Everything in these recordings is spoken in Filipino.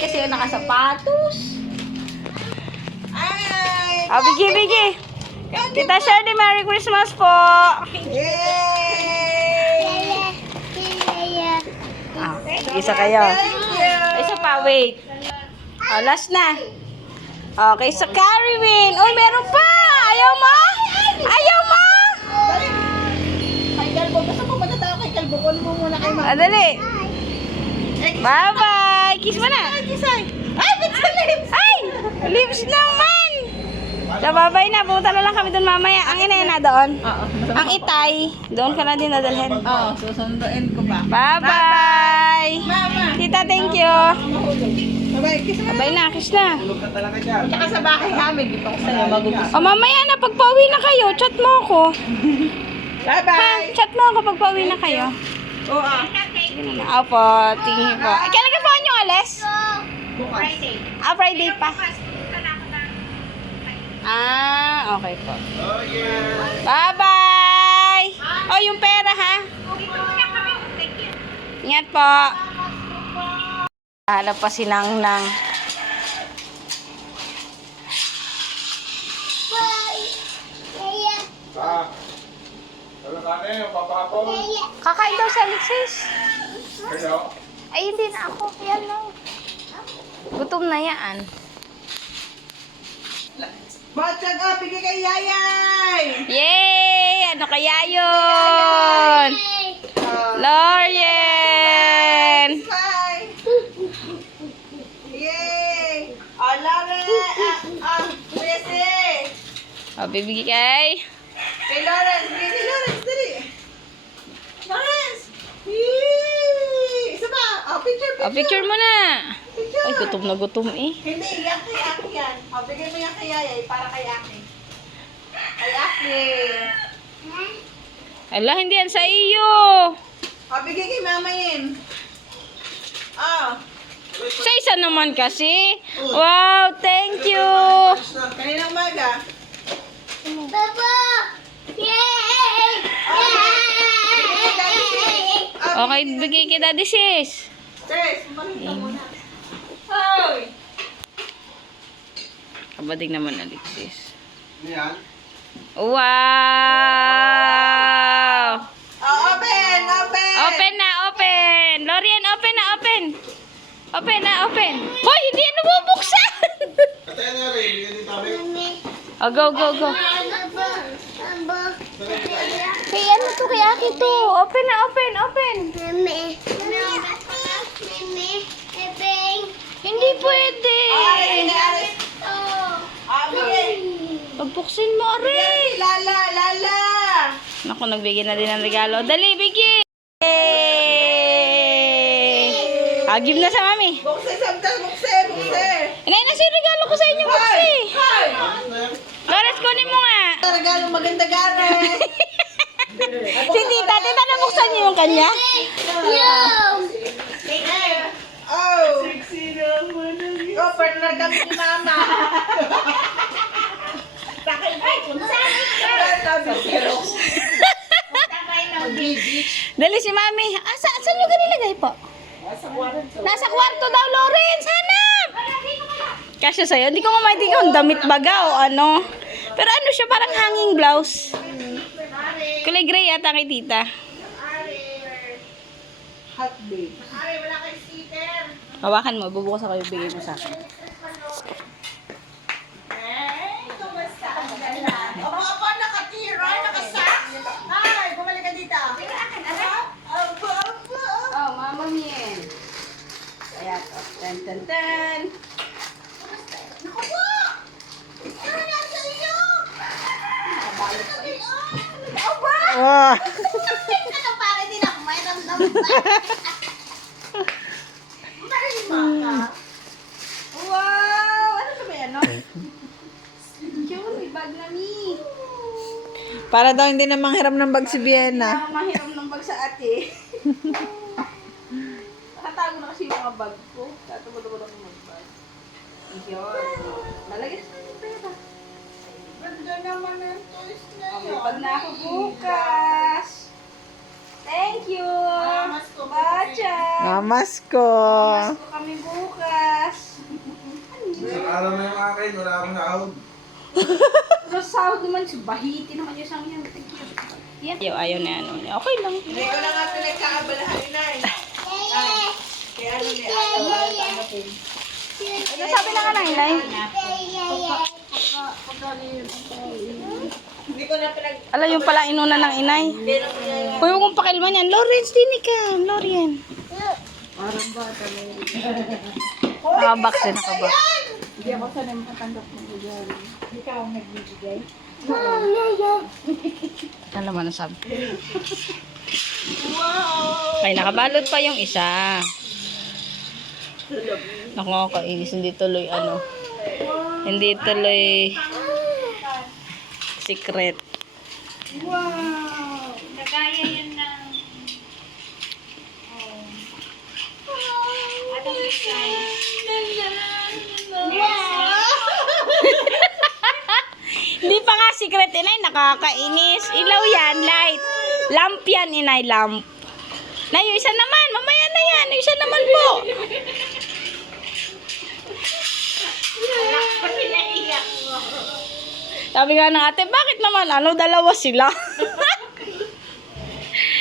kasi yung nakasapatos. Ay! Bigi. Tita Shirley, Merry Christmas po. Yay! Isa kayo. Thank you! Isa pa, wait. Last na. Okay, so Carwin. Uy, meron pa. Ayaw mo? Ayaw mo? Kay Kalbo, gusto mo matatao kay Kalbo. Kunin mo muna kay Mama. Dali. Bye-bye. Kiss mo na. Ay, ba't sa lips? Ay! Lips naman! So, bye-bye na. Pumunta na lang kami doon mamaya. Ang ina na doon. Oo. Ang itay. Doon ka na din nadalhin. Oo, susunduin ko pa. Bye-bye! Mama! Tita, thank you. Bye-bye, kiss mo. Bye na, kiss na. Tsaka sa bahay kami, dito ko sa'yo magugusto. Mamaya na, pagpauwi na kayo, chat mo ako. Ha? Bye-bye! Chat mo ako pagpauwi na kayo. Oo. Opo, tingin po. Kailan ka po nyo alis? Friday. Friday pa. Okay po. Bye-bye! Yung pera ha? Ingat po. Hanap pa si Nang. Kakain daw si Alexis. Ay, hindi na ako. Yan lang. Gutom na yan. Batsag up, bigay kay Yayay! Yay! Ano kaya yun? Lorien! Bye! Yay! Lore! Bese! Bibigay. Kay Lawrence! Bigay kay Lawrence! Dali! Lawrence! Yay! Isa pa! Picture! Picture mo na. Picture! Ay, gutom na gutom eh. Hindi, yan kay Aki yan. Bigay mo yan kay Yayay para kay Aki. Kay Aki. Ala, hindi yan sa iyo. Bigay kay Mama yun. Sa isa naman kasi. Wow, thank you. Kaninang umaga. Baba! Yay! Okay, bigay kay Daddy Sis. Tres, umalit ka muna. Hoy! Kabadig naman Alexis. Yan. Wow! Open! Open na, open! Lorien, open na, open! Open na, open! Hoy, hindi yan nabubuksan! Katayan nga rin, bigyan din tabi. Go. Kay ano to, kay Aki to. Open na, open. Hindi pwede. Pagbuksin mo, Ari. Lala! Naku, nagbigay na din ng regalo. Dali, bigay! Yay! Hagim na sa mami. Bukse! Inay na yung regalo ko sa inyo, Buksi. Hoy! Lawrence, kunin mo nga. Regalo maganda gare. Si tita nabuksan niyo yung kanya? Partner kami ni Mama. Dali si mami. Saan nyo ganilagay po? Nasa kwarto daw, Lawrence. Hanap! Kasya sa'yo. Hindi ko nga maintindihan kung damit baga o ano. Pero ano siya, parang hanging blouse. Kulay gray yata kay tita. Hot babe. Hawakan mo, bubukas ako yung bigay mo sa akin. Opo, nakatira, nakasak. Ay, bumalik ka dito. Opo. Oh, mama mien. Ayan, ten. Naku po! Ano nangyari sa iyo? Nakabalot pa rin. Aba! Ano pare din ako, may ramdam ba? Maka. Wow! Ano ba yan, no? Cute, may bag na ni. Para daw hindi na manghiram ng bag si Vienna. Mahiram ng bag sa ate. Nakatago na kasi yung mga bag ko. Tatubo-tubo lang yung bag. Yun. Lalagyan sa yung pera. Ganda naman ang toys na May yun. bag na ako bukas. Thank you. Bacha. Namasko. Kami bukas. Isang araw na yung akin, wala akong sahod. Pero sahod naman si Bahiti naman yung sang yan. Thank you. Yan. Ayaw na ano. Okay lang. Hindi ko na nga pinagkaabalahan na eh. Kaya ano ni Ano sabi na nga ng inay? Hindi ko na pinag... Ala yung pala inuna ng inay. Huwag kong pakilman yan. Lawrence, dinig ka. Lorian. Nakabox din, nakabox. Hindi ako sanay makatanggap ng bigay. Hindi ka akong nagbibigay. Alam mo na sabi. Ay, nakabalot pa yung isa. Nakakainis. Hindi tuloy ano. Hindi tuloy secret. Nagaya yan ng... Anong design? Hindi pa nga secret, inay. Nakakainis. Ilaw yan, light. Lamp yan, inay. Lamp. Na, yung isa naman. Mamaya na yan. Yung isa naman po. Sabi nga ng ate, bakit naman? Ano, dalawa sila.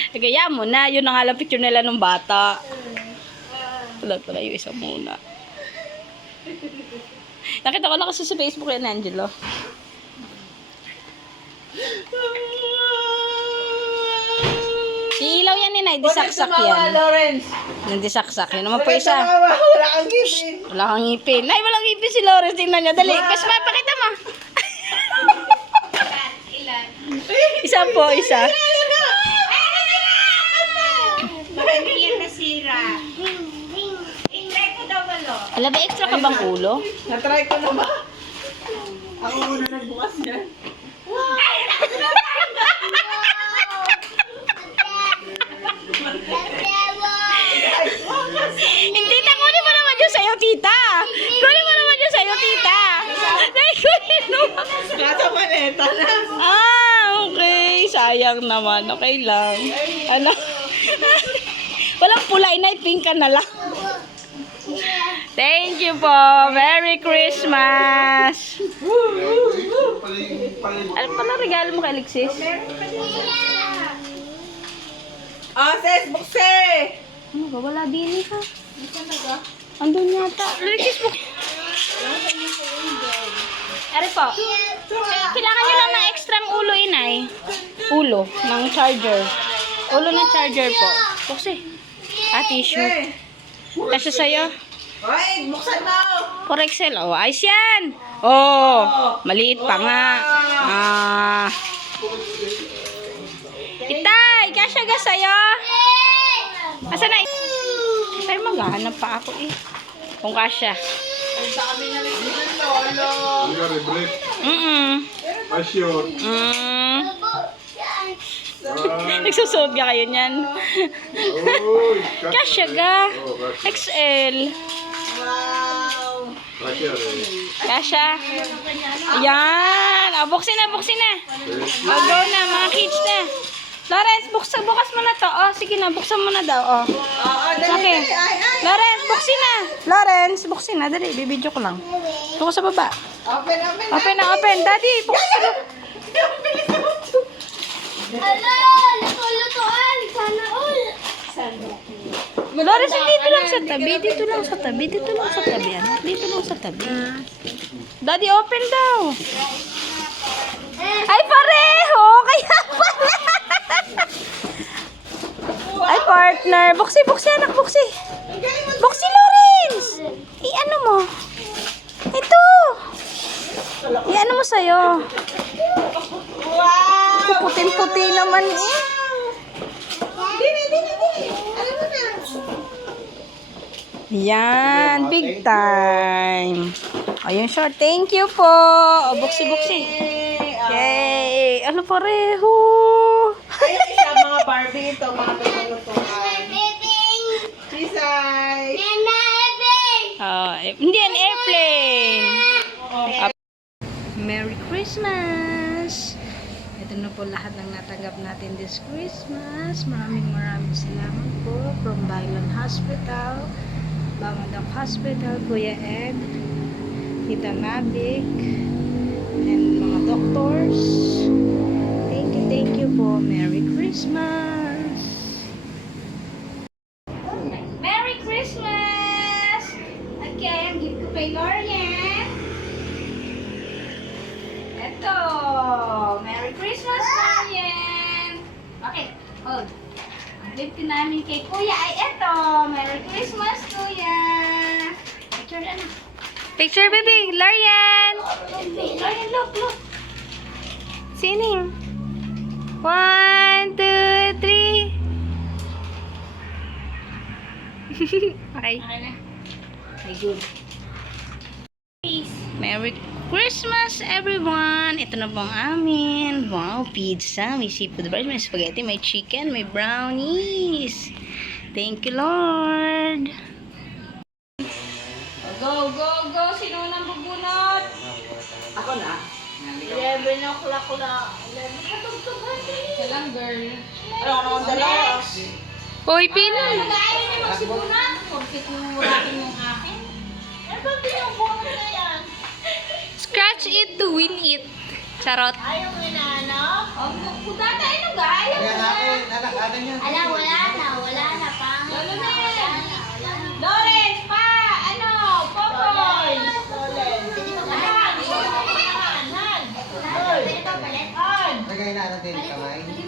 Kaya mo na. Yun ang alam picture nila nung bata. Wala pala yung isa muna. Nakita ko na kasi sa Facebook yan, Angelo. Iilaw yan, inay. Disaksak yan. Lawrence. Yung disaksak. Yun naman po isa. Wala kang ngipin. Wala kang ngipin. Ay, walang ngipin si Lawrence. Tingnan niya. Dali. Pas mapakita mo. Ilan? Isa po, isa. Hindi yan nasira. I-try ko daw walo. Alam ba, extra ka bang ulo? Na-try ko na ba? Ako muna nagbukas yan. Hindi, kunin mo naman yun sa'yo, tita. Kunin mo naman yun sa'yo, tita. Ay, kunin mo. Nasa paneta na. Ah, okay. Sayang naman. Okay lang. Ano? Walang pula, inay. Pink ka na lang. Thank you po. Merry Christmas. Ano pala regalo mo kay Alexis? Oh, sis, bukse! Ano ba? Wala din ha? Andun yata. Alexis, Ari po. Kailangan nyo lang ng extra ulo, inay. Ulo ng charger. Ulo ng charger po. Buksi. Ah, tissue. Kasi sa'yo. Hoy, buksan mo! For Excel. Oh, ayos yan. Oh, maliit pa nga. Ah. Itay, kasya ga sa'yo? Asa na? Itay, maghahanap pa ako eh. Kung kasya. Ang dami na rin ng lolo. Hindi ka rebrief. Asyon. Nagsusuot ka kayo niyan. Uy, Kasya ga. XL. Wow! Kasya rin. Kasya. Yan. Oh, buksin na, buksin na. Oh, go na, mga kids na. Lawrence, bukas mo na to. Oh, sige na, buksan mo na daw. Oh. Oo, dali, Okay. dali. Ay, ay. Lawrence, buksin na. Lawrence, buksin na. Dali, bibidyo ko lang. Tuko sa baba. Open, open. Open na, open. Daddy, buksan na. Ala, luto-lutoan. Sana all. Lawrence, dito lang sa tabi. Dito lang sa tabi. Dito lang sa tabi. Ano? Dito lang sa tabi. Daddy, open daw. Ay, pareho! Kaya pala! Ay, partner. Buksi, buksi, anak, buksi. Buksi, Lawrence! I-ano mo? Ito! I-ano mo sa'yo? Wow! Puting-puti naman eh. Dini, dini, dini. Alam mo na. Yan, big time. Ayun, short. Thank you po. O, buksi, buksi. Yay! Ano pareho? Ayun, isa mga Barbie ito, mga luto-lutoan. Chisay! Hindi yan airplane. Merry Christmas! ito na po lahat ng natanggap natin this Christmas. Maraming salamat po from Bailon Hospital, Bamandak Hospital, Kuya Ed, Tita Mavic, and mga doctors. Thank you po. Merry Christmas! Merry Christmas! Okay, ang gift ko kay Lorian. Ito! Merry Christmas, Lorian! Okay, hold. Ang gift ko namin kay Kuya ay ito. Merry Christmas, Kuya! Picture na. Picture, baby! Lorian! Lorian, look! Sining! 1, 2, 3. Okay. Okay, good. Merry Christmas, everyone! Ito na po ang amin. Wow, pizza. May seafood rice, may spaghetti, may chicken, may brownies. Thank you, Lord. Go! Sino nang bubunot? Ako na. 11 o'clock ko na. 11 katugtugan dali. Kailang girl. Ano ko naman dala? Hoy, Pino! Mag-aayon na magsibunat. Porkit mo murakin yung akin. Ano ba pinubunot na yan? Scratch it to win it. Charot. Ayaw mo inaanap? Kung dati ay nung ayaw mo na. Ala, wala na pa. Lalo na yan. Lawrence, pa! Ano? Popoy! Lagay na natin kamay. Hindi,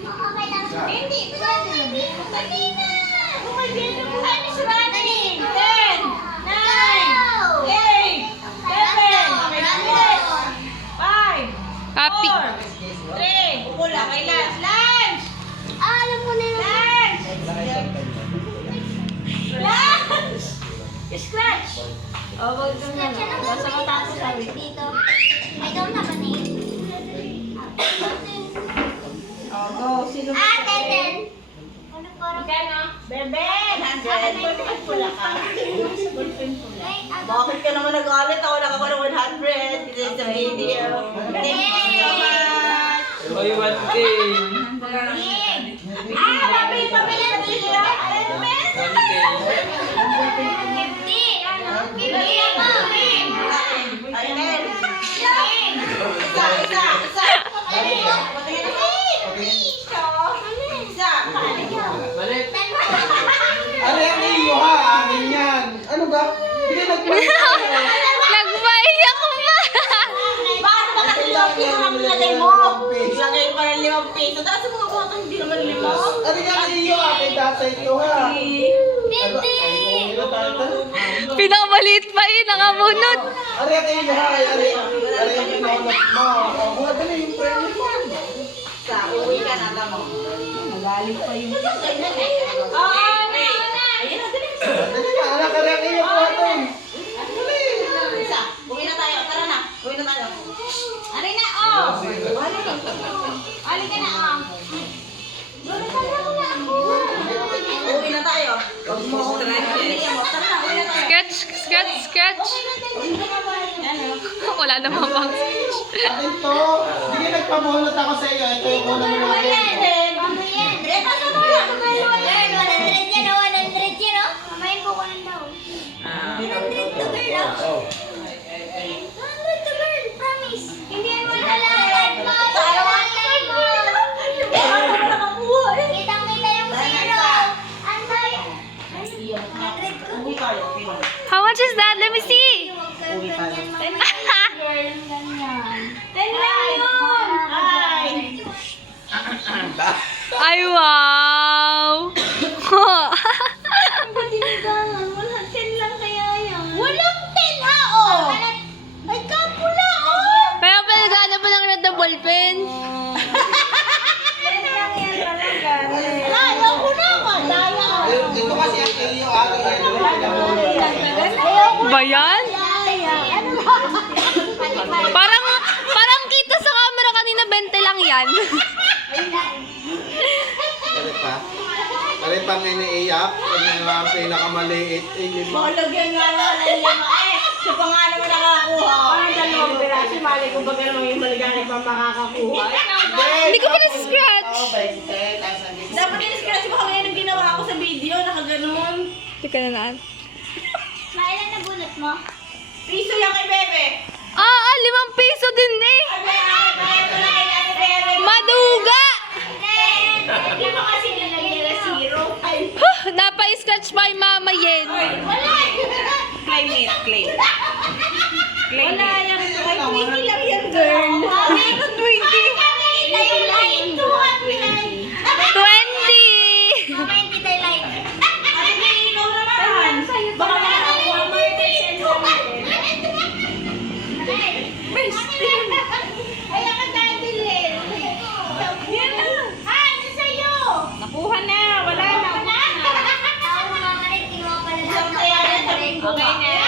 kanina. Ay, Miss Ronnie. 10, 9, 8, 7, 6, 5, 4, 3. Upula kay Lance. Lance! Alam mo na yun. Lance! Scratch! Ano ba matapos sabi dito? I don't have a name. Go, sino? Ten. Ano parang? Magkano? Bebe! 100. Pula ka. Ay, Bakit ka naman nag-alit? Ako nakakuha ng 100. This is the video. Thank you so much. May 1K. Pabili na sila. 1K. 50. 50 ako. Ayun. Isa. Patingin ako. Isa. Balik. Ano yung iyo ha? Akin yan. Ano ba? Hindi Nagpaiyak ko ba? Bakit ba kasi 5 piso lang nilagay mo? Lagay ko ng 5 piso. Tapos yung mga bata hindi naman 5. Ano yung iyo? Akin data ito ha. Pinakamaliit pa yun, nakabunot. Ari ang iyo ha. Ari yung pinonot mo. Mga dali yung premyo mo. Sa uwi ka na alam mo. Magaling pa yun. Ayun na, dali. Dali na. Anak, ari ang iyo po atin. Isa. Uwi na tayo. Tara na. Uwi na tayo. Aray na, oh! Ali ka na, oh! Uwi na tayo. Huwag mo ako stretches. Tara na, uwi na tayo. Scratch! Wala namang bang. Akin to. Sige, nagpabunot ako sa iyo. Ito yung una mo natin. How much is that? Let me see! 10 Ay, wow! Walang 10 ha, oh! Ay, kapula, oh! Kaya pala gana pa ng red na ballpen. Ayaw ko na ako. Ito kasi ang iyo. Ba yan? Parang kita sa camera kanina 20 lang yan. Balik pa. Balik pa may naiiyak. Ang mga pinakamaliit. Malagyan nga lang ng 5. Siya pa nga naman nakakakuha. Parang dalawang piraso. Mali ko ba naman yung maliganay pa makakakuha. Hindi ko pa na-scratch. Dapat in-scratch mo kami yung ginawa ko sa video. Nakaganon. Teka na naan. Nailan na bunot mo? Piso yan kay Bebe. Ah, 5 piso din eh. Maduga! Hindi mo kasi nilagyan na zero. Ay, Huh, napa-scratch pa yung mama yen. wala. Claim it, claim. Wala yan. Ay, 20 lang yan, girl. Ay, 20. Ay, 200. 20! Ate, may ikaw naman. Baka nakakuha mo yung 10 Ay, ang dadalhin. Yan na. Ano sa'yo? Nakuha na, wala na. Okay na.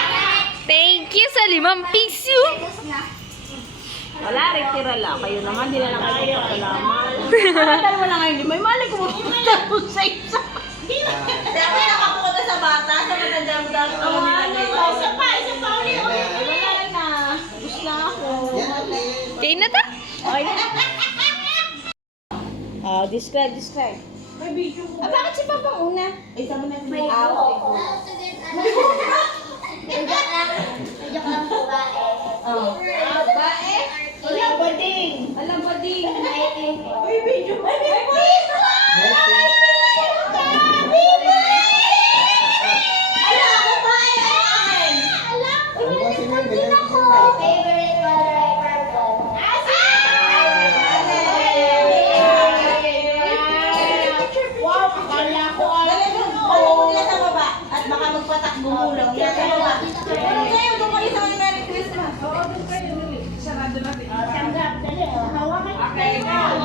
Thank you sa 5 piso. Wala, retira lang. Kayo naman, di na lang kayo salamat. Dalawa lang ngayon. May mali ko mapunta ko sa isa. Kaya ako nakapunta sa bata, sa matanda mo dapat. Oo nga, isa pa ulit. Wala na. Gusto na ako. Kain na ta? Okay na. Oh, describe. Ah, bakit si Papa una? Ay, sabi natin may awa. Bae? Alam bading. Uy, video. Ay, baby! Ala, ako ba? Wow, akala ko. Dali mo nila sa baba. At baka magpatakbo lang. Nila sa baba. Pero kayo, doon kayo sa mga Merry Christmas. Oo, doon kayo. Sarado natin. Tanggap, dali. Hawakan kayo.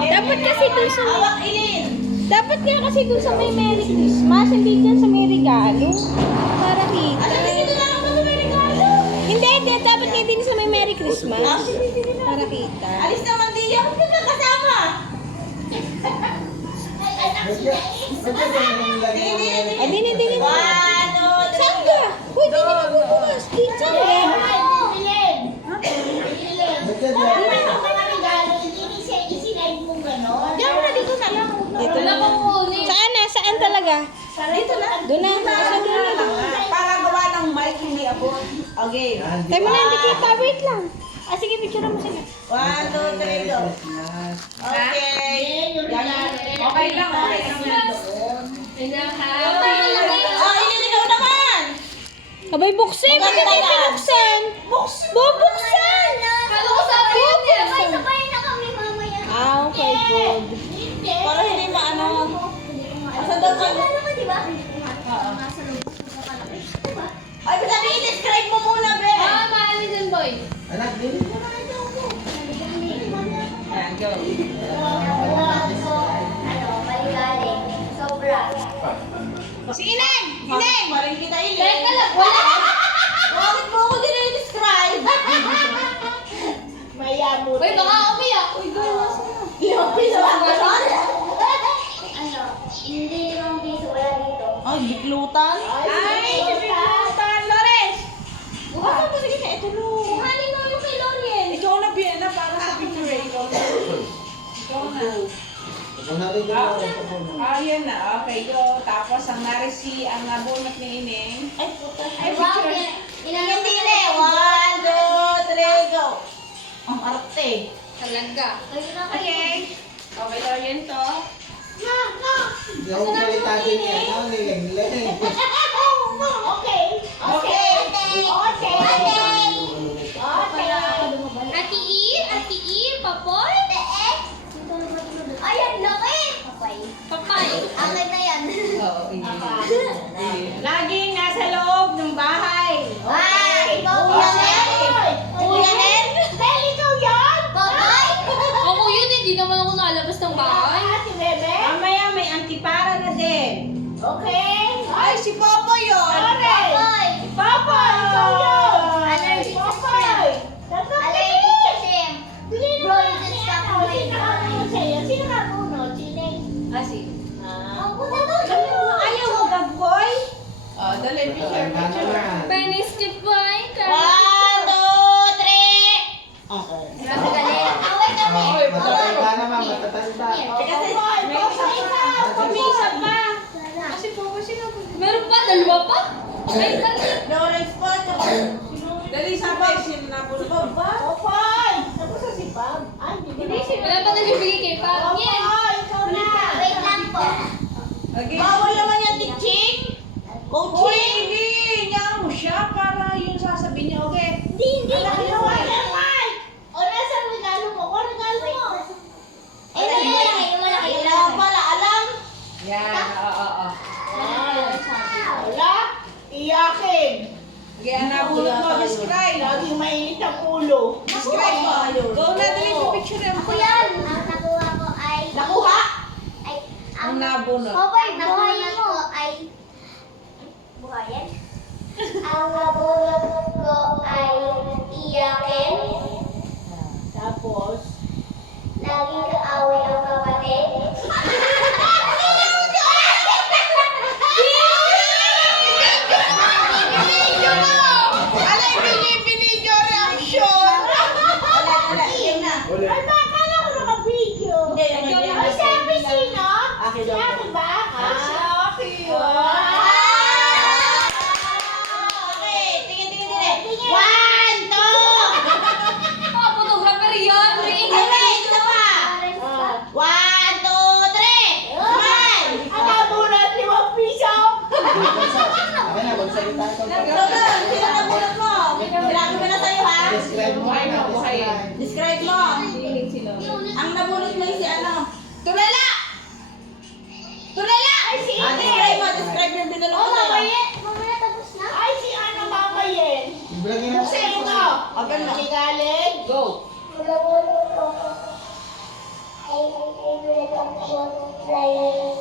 Dapat kasi dun sa... Hawak, Ilin. Dapat nga kasi dun sa may Merry Christmas, hindi dyan sa may regalo. Para kita. Asa dito na ako sa may regalo. Hindi. Dapat nga din sa may Merry Christmas. Para kita. Alis naman din ako kasama. Ah, dini. One, two, three. Sangga! Uy, di na magbubukas. Sangga! Diyan mo na, dito na lang. Dito na. Saan na? Saan talaga? Dito na. Doon na. Sa dulo. Para gawa ng mic, hindi abot. Okay. Tayo mo na, hindi kita. Wait lang. Ah, sige, picture mo. Sige. 1, 2, 3, go. Okay. Okay lang. Oh, Ilin, ikaw naman. Abay, buksin! Bakit Maganda hindi yan. binuksan? Bubuksan! Ah, okay, good. Para hindi maano. Asa daw ka? Ay, sabi, i-describe mo muna, be. Anak, dili mo na ito. Ayan, go. Si Ineng! Ineng! Parang kita Ineng. Wala! Bakit mo ako din i-describe? Mayabot. Uy, baka umiyak. Uy, girl, nasa na? Iyok, piso ako. Ay, biklutan? Ay, biklutan, Lores! Bukasan mo, sige na, ito lo. Kuhanin mo yung kay Lorien. Ikaw na, Biana, para sa picture. Ikaw na. Ito natin yung Ayan na, okay, go. Tapos ang narisi, ang nabunot ni Ineng. Ay, puta. Ay, picture. Hindi na eh. 1, 2, 3, go. Ang arte. Okay. Okay, Lorian to. Hindi ako kalitado niya. Ano, nileng-leng. Okay. Okay. Okay. Papoy? Ayan, laki! Papay. Akin na yan. Laging nasa loob ng bahay. Ay, ikaw Kuya yan. Nen? Kuya Nen? Bel, ikaw yan? Papay? Ako yun, hindi naman ako nalabas ng bahay. Si Bebe? Mamaya may antipara na din. Okay? Ay, si Popo yun. Papay. Papa, ikaw yun. Allergic sa Popoy. shrimp. Allergic sa shrimp. Bro, you just stop Sino my nakakunod sa'yo? Sino nakakunod? Si Nen? Asi. Ang puta to. Ayaw mo, Gab Boy? Oh, dali, picture. Ano na? Penis to boy, Wow! dalawa pa? Ay, dali. Lawrence pa. Dali sa besin na po. Baba. Opay. Tapos sa si Pab. Ay, hindi na. Wala pa nagbibigay kay Pam. Yes. Opay, ikaw na. Wait lang po. Okay. Bawal naman yan, teaching. Hoy, Coaching. hindi. Niya mo siya para yung sasabihin niya, okay? Hindi. Naman. O, nasa regalo mo? O, regalo mo. Eh, wala kayo. Alam pala, alam. Yan, oo. Wala. Iyakin. Okay, nabulot mo, describe. Laging mainit ang ulo. Describe mo. Go na, dali mo picture mo. Ako yan. Ang nakuha ko ay... Nakuha? Ay, Ang nabunot. Ang nabuhay ko ay... Buhayan? Ang nabunot ko ay iyakin. Tapos? Laging kaaway ang kapatid. Alay, binibinidyo reaction. Alay, na. Ulit. Ay, bakala ko naka-video. Hindi, ay, sabi sino? Akin daw. Akin ba? Akin. Okay, tingin. 1, 2. Mga photographer yan. Okay, isa pa. 1, 2, 3. Smile. Ang nabulat, 5 piso. Akin na, magsalita ka. Doon, sino nabulat mo? Bilangin ko na sa'yo, ha? Describe mo. Describe mo. Ang nabulot mo yung si ano? Tulala! Tulala! Ay, si Describe mo. Describe yung binulot ko sa'yo. Mamaya tapos na. Ay, si ano mamayin? Ibrangin na. Buksan mo ko. Agan mo. Galing. Go. Nabunot ko ay favorite ang flying.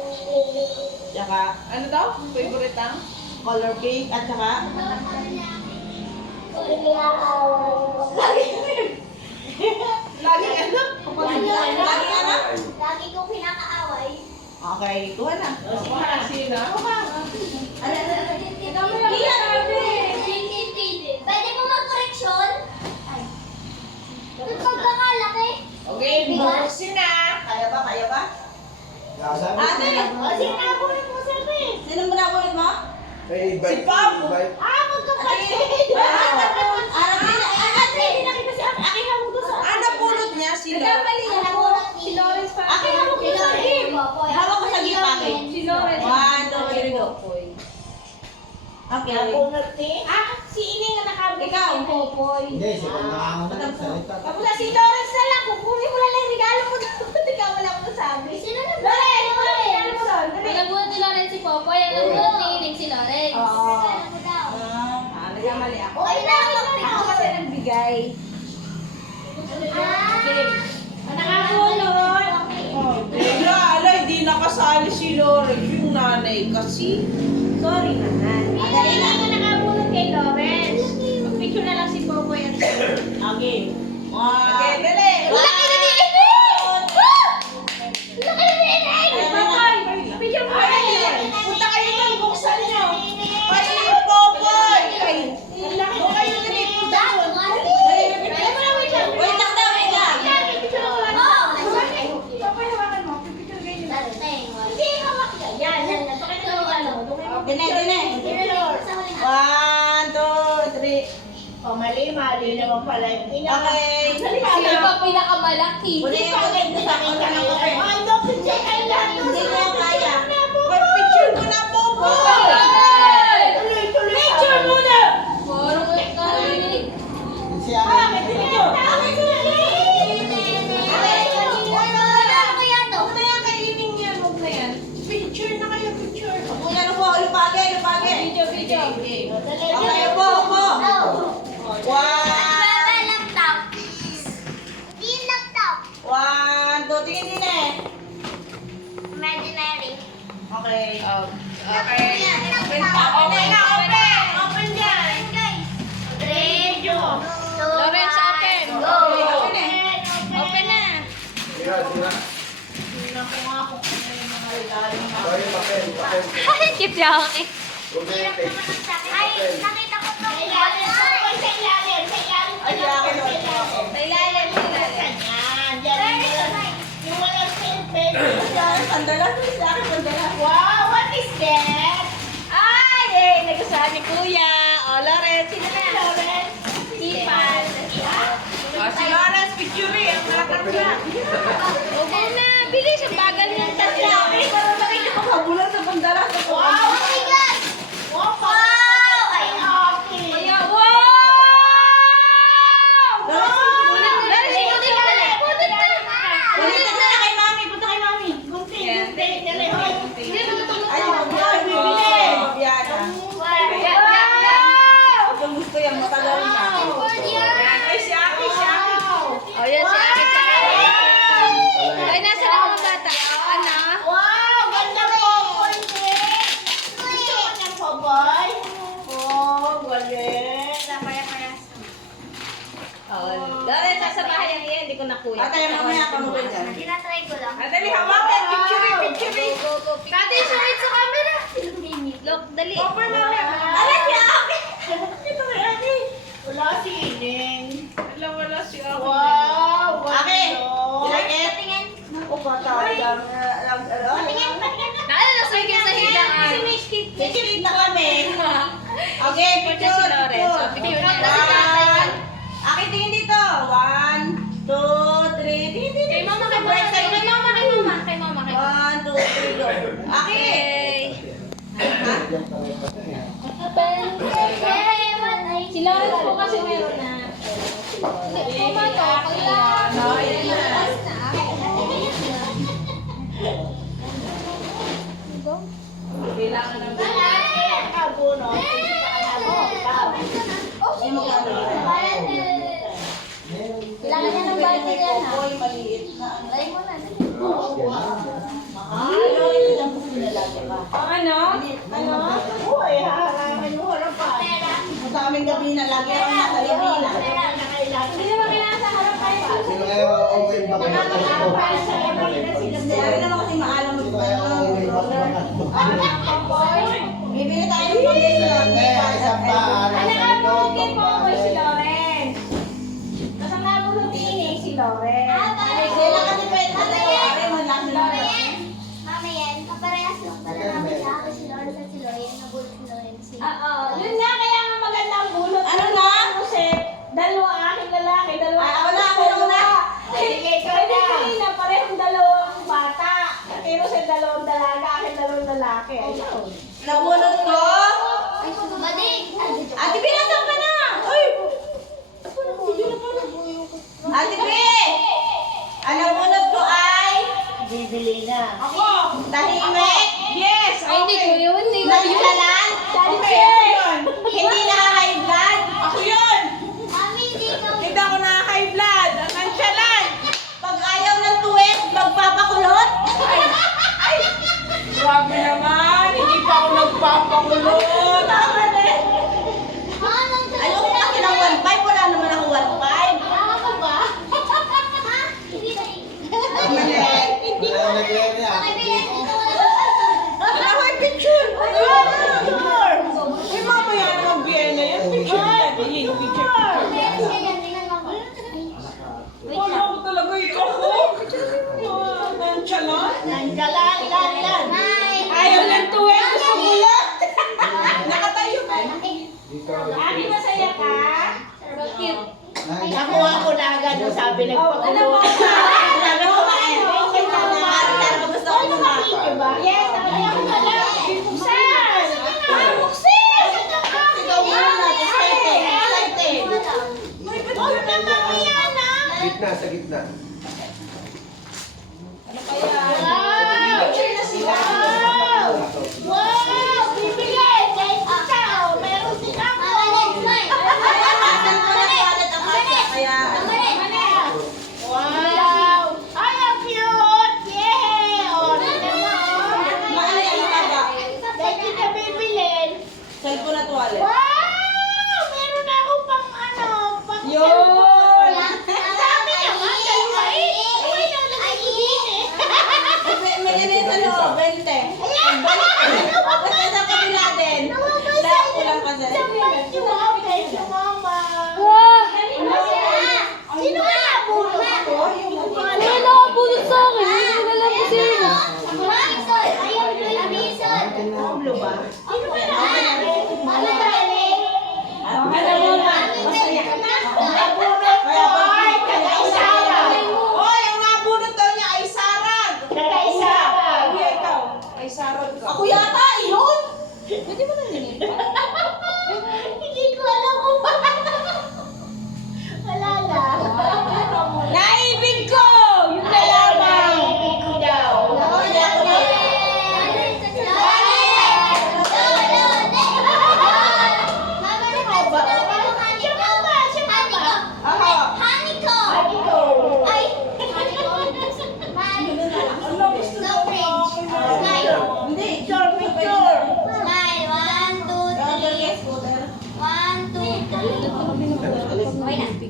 Tsaka, Ano daw? Favorite ang? color pink at saka, Lagi ano? lagi ano? Lagi kong pinakaaway. Okay, kuha na. Sino? Pwede mo mag-correction? Ay. Ito pagkakalaki. Okay, buksin na. Kaya ba? Kaya ba? Kasabi. Ate! Sino nabulit mo sabi? Sino mo nabulit mo? May Si Pam. Magkapatid! Hindi nakita si Aki. Aki hawag doon sa... Ano pulot niya? Sino? Si Lawrence pa. Aki hawag doon sa game. Hawak ko sa game, Aki. Si Lawrence. 1, 2, 3, go. Okay. Si Ining na nakabot. Ikaw. Hindi, si Pam nakakamot na. Salita ka. Tapos na si Lawrence na lang. Kukunin mo lang yung regalo mo doon. Ikaw wala ko nasabi. Sino na ba? Lawrence! Wala yung regalo mo doon. Dali. Nagbuhat ni Lawrence si Popoy. Ang nagbuhat ni Ining si Lawrence. Oo. Ano mo daw? Nagkamali ako. Okay na ako. Ako kasi nagbigay. Wala, ala, hindi nakasali si Lawrence. Yung nanay kasi. Sorry naman. Dali na ako nakabulot kay Lawrence. Picture na lang si Popoy at okay. Okay, dali. Laki na ni Eden! Laki na ni Eden! Popoy! Picture mo na yun! Punta kayo ng buksan nyo. Kay Popoy. Ang laki Doon kayo dali. Punta doon. Wait lang daw, wait lang. Picture mo lang. Popoy, hawakan mo. Picture kayo. Hindi, hawak yan. Yan, yan. Napakita mo ano. Dine, dine. 1, 2, 3. Oh, mali naman pala yung ina. Okay. Sino pa pinakamalaki? Uli yung pagkain sa akin ka ng kape. Ay, no, picture kayo lang. Hindi ko kaya. Mag-picture mo na, Popoy. Tuloy. Picture muna! Parang narinig. Si Ari. Picture! Huwag na yan, kainin yan. Huwag na yan. Picture na kayo, picture. Muna na po, lupage. Video. Okay, upo. 1, 2, 3. Tingin din eh. Okay. Okay. Open dyan. Lawrence, open. Open na. Sira. Sorry, papel. Cute siya ako eh. Okay, okay. Ay, sa ilalim. Yung walang silpin. Sandalan. Wow, what is that? Ay, Kuya. O, Lawrence. Sino na yan? Lawrence. Tipan. Si Lawrence, picture eh. Ang malakang siya. O, muna. Bilis. Ang bagal niyang tatlo. Para makikita ko kabulan sa pandala. Wow! Oh my God! Wow! Ay, okay. Kaya, wow! Lawrence, ikutin mo na. Ikutin mo na. Punta na kay mami. Punta kay mami. Gunting. Ay, mabiyana. Mabiyana. Ang gusto yan, matagal na. Ay, si Aki, si Aki. O, yan si Aki. Ay, nasa na mga bata? Ano? Wow! Ganda po! Gusto ko niyang poboy. Oh, galing. Lawrence, sa bahay ang iyan. Hindi ko nakuya. Ate, mamaya ka mo ba dyan? Tinatry ko lang. Dali, hawakan. Picture. Kati, sulit sa camera. Look, dali. Open na na. Alam niya, Aki. Ito kay Aki. Wala si Ining. Wala si Aki. Wow! Aki, ilagit. Patingin. O, patayang. Patingin. Naalala sa higaan. Picture na kami. Okay, Picture si Lawrence. O, picture na. One. Aki, tingin dito. 1, 2, 3. Tingin dito. Kay mama, kay mama. Kay mama, kay mama. Kay mama, kay mama. 1, 2, 3, go. Aki. Si Lawrence po kasi meron na. Kailangan ng Kailangan niya ng bati yan, ha? Boy, maliit na. Try mo na. Ano? Ito lang po pinalagay ba? Ano? Uy, harangan mo. Wala pa. Sa aming gabi na lagi ako nasa Libina. Hindi naman kailangan sa harapan. Sino kaya open ba kayo? Sabi naman kasi maalam mo. Bibili tayo ng condition. Isang pa. Nakabulugin po ako si Lawrence. Kasi nakabulugin si Lawrence. Sila kasi pwede na tayo. Mo lang sila. Mama yan, kaparehas lang pala namin sa akin si Lawrence at si Loyen. Nabulot si Lawrence sila. Oo. Yun nga, kaya nga maganda ang bulot. Ano na? Kasi dalawa aking lalaki, dalawa. Ay, ako na, ako na. Sige, hindi na parehong dalawang bata. Pero sa dalawang dalaga, aking dalawang lalaki. Ayun. Nabunod ko. Bading! Ate B, nasan ka na? Ay! Ate B! Ang nabunod ko ay... Bibili na. Ako! Tahimik! Yes! Ay, hindi ko yun. Nagsalan! Hindi na-high blood! Ako yun! Mami, dito! Hindi ako na-high blood! Ang nagsalan! Pag ayaw ng tuwet, magpapakulot! Ay! Grabe naman! Hindi pa ako nagpapakulot! Tama din! Ayoko kasi ng 1.5. Wala naman ako 1.5. Ako ba? Ha? Hindi na Hindi Ayaw nag-ready niya. Wala ko yung picture! Picture! Uy, mamaya naman Vienna yan. Picture yan. Yung picture. Wala ko talaga yung ako. Nonchalant. Nonchalant. Ayaw ng tuwet. Gusto mo lang. Nakatayo ka. Ani, masaya ka? Nakuha ko na agad yung sabi Ano mo ka? Sabi mo ba? Okay na na. Gusto ko na. Yes, sabi ako na lang. Buksan! Buksan! Sigaw mo na. Excited. Excited. May ba't ko naman yan ah? Gitna, sa gitna. Picture na sila. Wow! Bibigay! Kahit ikaw, meron din ako! Wow! Ay, ang cute! Yeah! O, tignan mo. Dahil kita bibilin. Cellphone na tuwalin. Wow! Meron na akong pang ano, pang Yun! Dami naman, dalawa eh. Ay, lalagay ko din eh. May ganun sa loob, 20. Ayan! Kasi sa kabila din. Lahat ko lang kasi. Thank you, mama. Thank you, mama. Sino nga nabulot ako? Wala nakabulot sa akin. Hindi ko alam kung sino. Ayun, Bison. Blue ba? Sino ba na? Mama tayo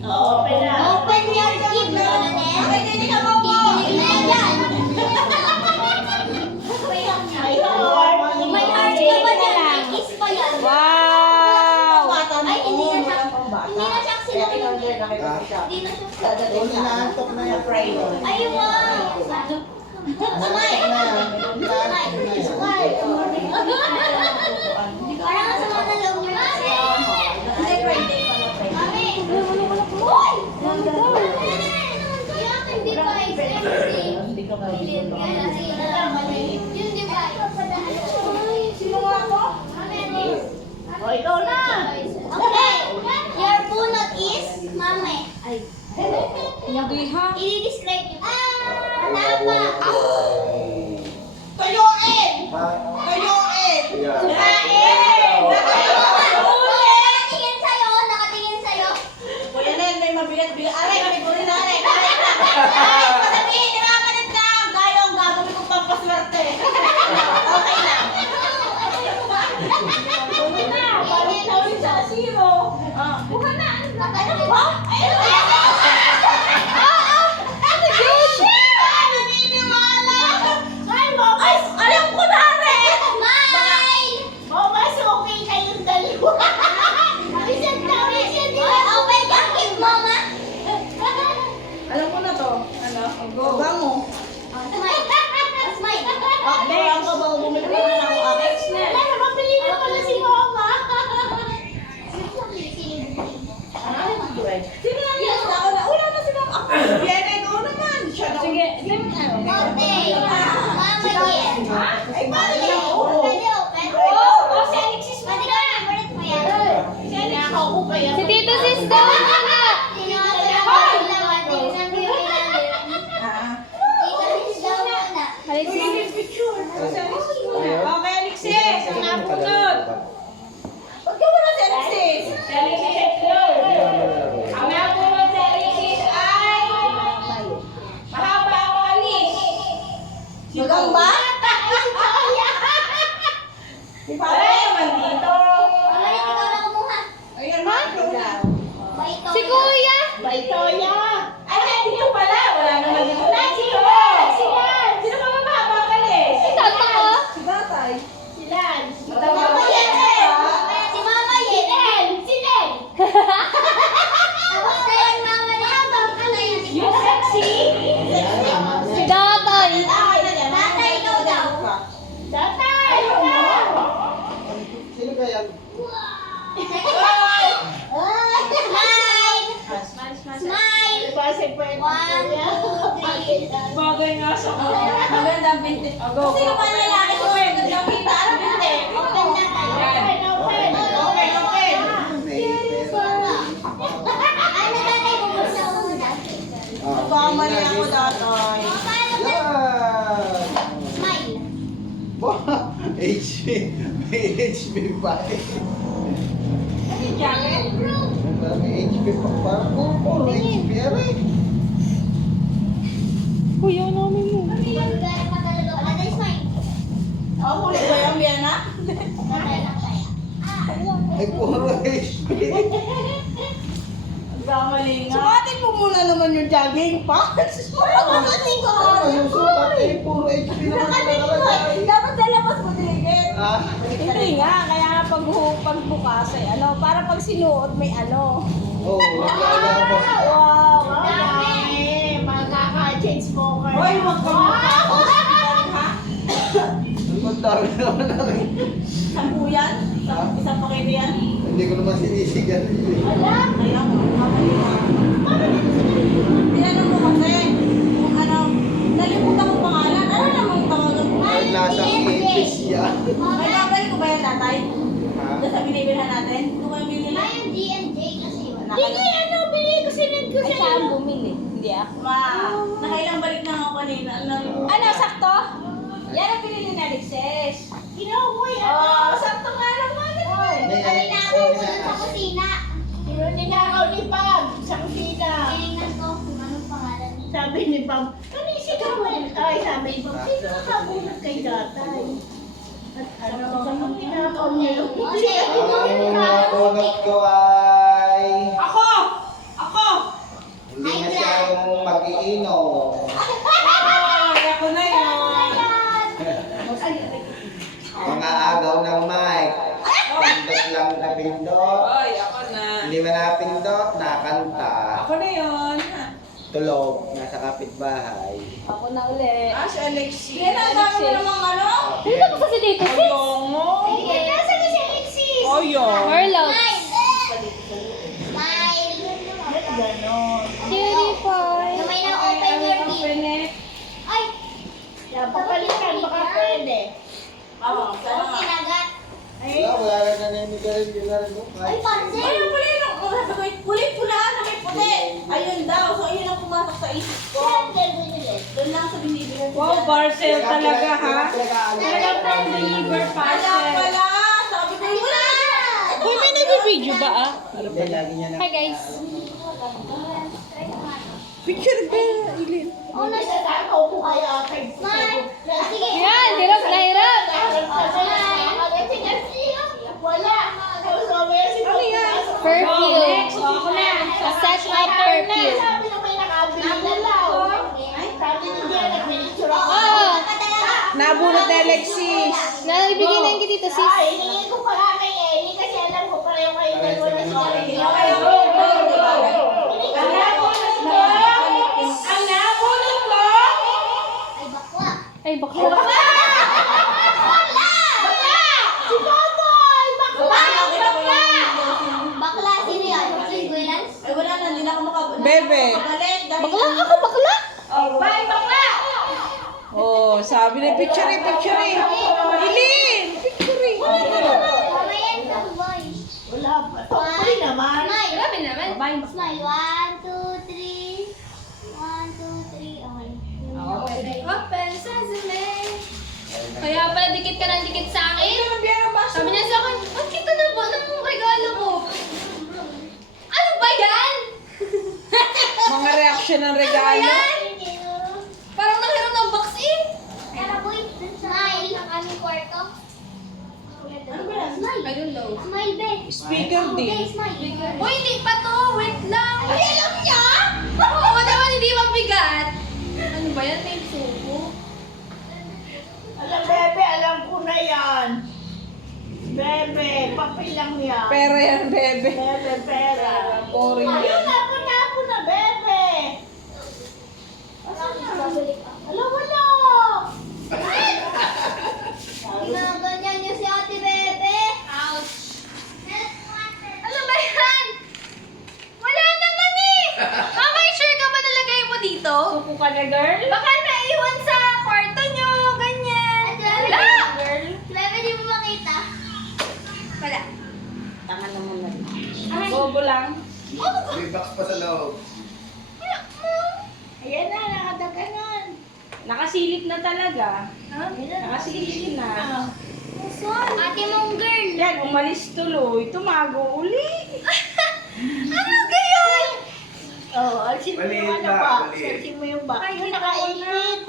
Open your gift, Loren. Hindi ka mo po. May heart ka ba dyan? May kiss pa yan. Wow! Ay, hindi na siya. Hindi na siya sila. Hindi na siya. Kung inaantok na yan. Ay, wow. Smile. Smile. Parang masama na loob niyo kasi. Hindi, Friday pala. Mami. Uy! Hindi ba Hindi ka mabibigyan. Yun, di ba? Sino nga ako? O, ikaw na. Okay. Your bunot is mami. Hindi ha? I-describe niyo. Wala pa. Tuyuin! Tuyuin! Nakatingin sa'yo. Nakatingin sa'yo. Kuya Nen, may mabigat-bigat. Aray, kami ko rin aray. Aray, patabihin, nakakanit lang. Gayong gagawin kong pampaswerte. Okay lang. Balik na ulit sa zero. Bukan na. Ano ba? Naniniwala. Ay, Momas, alam ko na rin. Smile. Momas, okay kayong dalawa. Reset na. Open your gift, mama. Alam ko na to. Ano? Bango. Smile. Smile. Ang ko ba bumili pa rin ako akin? Wala, mapili na pala si Mama. Sino na niya? Ako na. Wala na si Mama. Ako. Yan, ikaw naman. Siya na. Sige. Okay. Mama yan. Ay, bali ako. Pwede open? Si Alexis Pwede ka favorite mo yan. Si Alexis ako pa yan. Si Tito Sis daw na. Tingnan mo lang. Tingnan mo yung ilalim. Tito Sis daw muna. Okay, Alexis. Ang napunod. Ba't ka wala si Alexis? Si Alexis ay floor. Ang napunod si Alexis ay mahaba ang alis. Si Gamba? Si Papa naman dito. Pagalit, ikaw na kumuha. Ayan na. Baito. Si Kuya. Baitoya. Ay, dito pala. Wala naman dito. Sino? Sino pa ba mahaba ang alis? Si Tata ko. Si Batay. Si Lance. Si Mama yan. Si Mama yan. Si Len. Tapos na yan, Mama na. Ano yan? Yung sexy. Si Datoy. Tatay, ikaw daw. Tatay! Sino kaya? Smile. Smile. 1, 2, 3. Bagay nga sa magandang binti. Sino pa lalaki ko eh? Gandang kita. Ano binti? Open na tayo. Open. Ano tatay, bubuksan ko muna. Nagkamali ako datoy. Yan! Smile. HP. May HP pa eh. Parang may HP pa. Parang puro HP. Aray! Kuya, namin mo. Magkano pa talaga? Tatay, smile. Huli ba yung Biana? Tatay lang tayo. Ay, puro HP. Nagkamali nga. Sukatin mo muna naman yung jogging pants. Wala ko kasi ko. Yung sukat eh, puro HP naman nakalagay. Dapat dalabas mo digit. Ah, Hindi nga, kaya nga pagbukas ay ano, para pag sinuot may ano. oo, naglalabas. Wow, dami. Magkaka-change smoker. Hoy, wag ka magkaka-change ha? Ang dami naman natin. Sampu yan? Isang pakete yan? Hindi ko naman sinisigan. Wala. Kaya mo, kamali na. Tinanong mo kasi kung ano, nalimutan ko pangalan. Ano namang tawagan mo? Ay, nasa ipis yan. May babalik ko ba yan, tatay? Ha? Doon sa binibilhan natin? Doon kayo binili? Ayun, D&J kasi yun. Hindi, ano, binili ko sinend ko Ay, siya. siya ang bumili. Hindi ako. Nakailang balik na ako kanina. Ano, sakto? Yan ang pinili ni Alexis. Kinauwi. Oh, sakto nga naman. Kanina ako pumunta sa kusina. Pero ninakaw ni Pam sa kusina. Tinignan ko kung anong pangalan niya. Sabi ni Pam, kanisi ka mo. Ay, sabi ni Pam, sino nakabunot kay tatay? At ano, ninakaw niya yung Okay, Ang nakunat ko ay Hindi man napindot, nakanta. Ako na yun. Tulog, nasa kapitbahay. Ako na uli. Ah, si Alexis. Yan ang dami mo namang ano? Dito ko kasi dito, sis. Ayongo. Nasa na si Alexis? Ayong. Merlot. Smile. Ganon. Cutie pie. May na-open your teeth. Ay! Papalitan, baka pwede. Oo, sana nga. Kinagat. Wala rin naniniga rin yun na rin. Ay, pansin. Ayun pala yun. Oh, sabi ko, pula na may puti. Ayun daw. So, ayun ang pumasok sa isip ko. Doon lang sa binibilan. Wow, parcel talaga ha. Talagang from deliver Wala parcel. pala. Sabi ko, wala. Uy, may nabibideo ba ah? Hindi, lagi niya na. Hi guys. Picture ba, Ilin? Oh, nasa tayo ko kaya kay Smile. Sige. Yan, hirap na hirap. Wala. Ano yan? Perfume. Set of perfume. Sabi na may nakabili na lang. Ay, sabi ni Diana, nagminicture ako. Oh, Nabunot ni Alexis. naibigay na yung dito, sis. Ay, hiningin ko pa nga kay Ellie kasi alam ko pareho kayo dalawa na siya. Ay, bakla. Bakla, sino yan? Si Gwilans? Ay, wala na, hindi na ako makabalik. Bebe. Bakla? Ako bakla? Bye, bakla! Oh, sabi na picture. Ilin! Picture. Kamayan ka, boy. Wala pa. Tuloy naman. Smile. Grabe naman. Smile. 1, 2, 3. 1, 2, 3. Okay. Open sesame. Kaya pala dikit ka ng dikit sa akin. Sabi niya sa akin, ang kita na ba ng regalo mo? Ano ba yan? Mga reaction ng regalo. Yan! Parang nanghiram ng box eh. Tara, boy. Smile. Ang aming kwarto. Smile. I don't know. Smile, be. Speaker Okay, din. smile. Uy, hindi pa to. Wait lang. Ay, alam niya? Oo naman, hindi mabigat. Ano ba yan? May suko. Alam, Bebe, alam ko na yan. Bebe, papel lang yan. Pera yan, bebe. Bebe, pera. Boring Ayun, yan. napo na, Bebe. Alam, wala. Ginaganyan niyo si Ate Bebe. Ouch. Ano ba yan? Wala naman eh. Mama, sure ka ba nalagay mo dito? Suko ka na, girl? Baka naiwan sa kwarto nyo. Ganyan. Wala. Bebe, di mo makita. Wala. Tanga naman na. Ay. Bobo lang. May box pa sa loob. Ayan na, nakadaganan. Nakasilip na talaga. Ha? Nakasilip na. Ate mong girl. Yan, umalis tuloy. Tumago uli. Ano gayon? Oo, alsin mo yung Maliit ano ba? ba? Maliit. Alsin mo yung box. Ay, nakainit.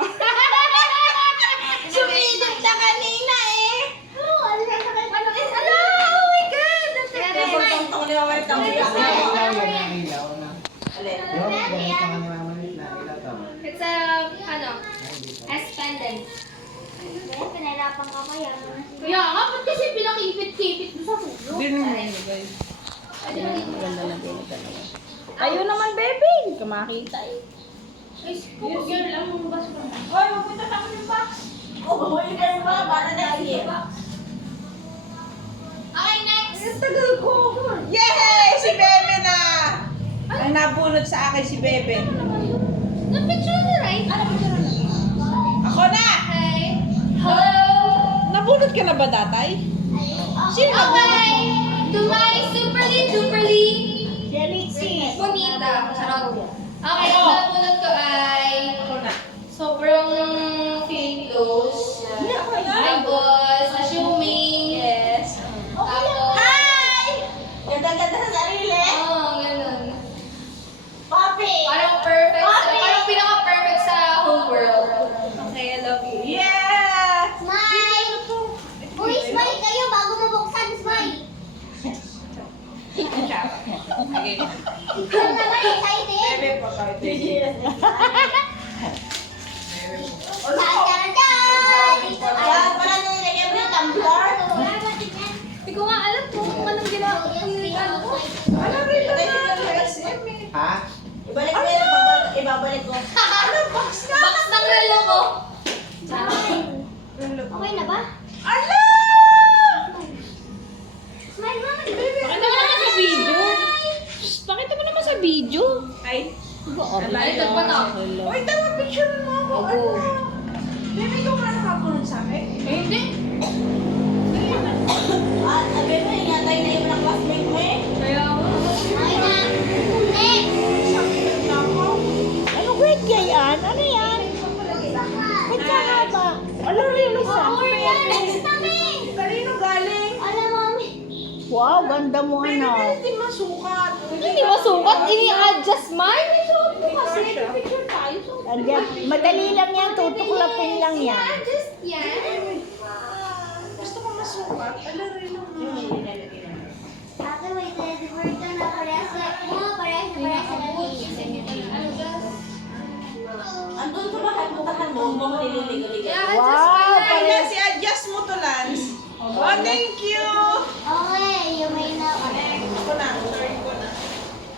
Sumilip na kanina eh. Oh, ano na sa kanya? Ala, oh my God. Tungtong ni Mama ito. Alin? It's a, ano, S pendant. Pinahirapan ka pa yan. Kaya nga, ba't kasi pinakipit-kipit mo sa puso? Din mo yun, guys. Maganda na din dalawa. Ayun naman, baby. Hindi ka makita eh. Ay, focus yun lang mong baso ka. Hoy, magpunta tayo ng box. Oo, yun kayo ba? Para na iye. Okay, next. Ang tagal ko. Yay! Si Bebe na! Ang nabunot sa akin si Bebe. Na-picture na, right? Ako na! Okay. Hello. Nabunot ka na ba, tatay? Sino nabunot Okay. mo? To my superly Si Alexis. bonita. Charot. Okay, ang nabunot ko ay Ako na. sobrang feeling close. Tapos, assuming. Yes. Tapos, Hi! Ganda-ganda sa sarili. oh, ganun. Papi! Parang perfect. Papi! Parang pinaka-perfect sa whole world. Okay, I love you. Yeah! Smile. Uy, smile kayo bago mabuksan. Smile. Okay. Ano naman, excited? Bebe pa kayo. Tadadad! Ayan, pala na nilagyan mo yung tumbler. Hindi ko nga alam kung anong ginagawa. Yes, Ano ko? Ano rin babalik ko. Box ng relo ko. Okay na ba? Ala! Smile, mama. Pakita mo naman sa video. Shh, pakita mo naman sa video. Ay, Ay, nagpataw. uy, tama, picture mo ako. Ano? Baby, ikaw ka nakapunod sa akin? Hindi. Ah, sabi mo, ingatay na yung mga classmate mo eh. Kaya Okay na. Next. Sakit na ako. Ano grade kaya yan? Ano yan? Ba't ka nga ba? Ano rin isa? Next kami. Kanino galing? Ala, mami. Wow, ganda mo Pero ano. hindi masukat. hindi masukat. Ini-adjust man. Kasi picture tayo. Andiyan, madali lang yan, tutuklapin lang yan. Adjust yan. Gusto ko masukat. Ala rin lang. Ate, wait. Ready for ito na parehas na. Parehas na Andun ka ba? Puntahan mo. Huwag mo nililigaligay. Wow, Ay, pare. Lance, i-adjust mo to, Lance. Oh, thank you. Okay, you may na. Ako na, sorry ko na.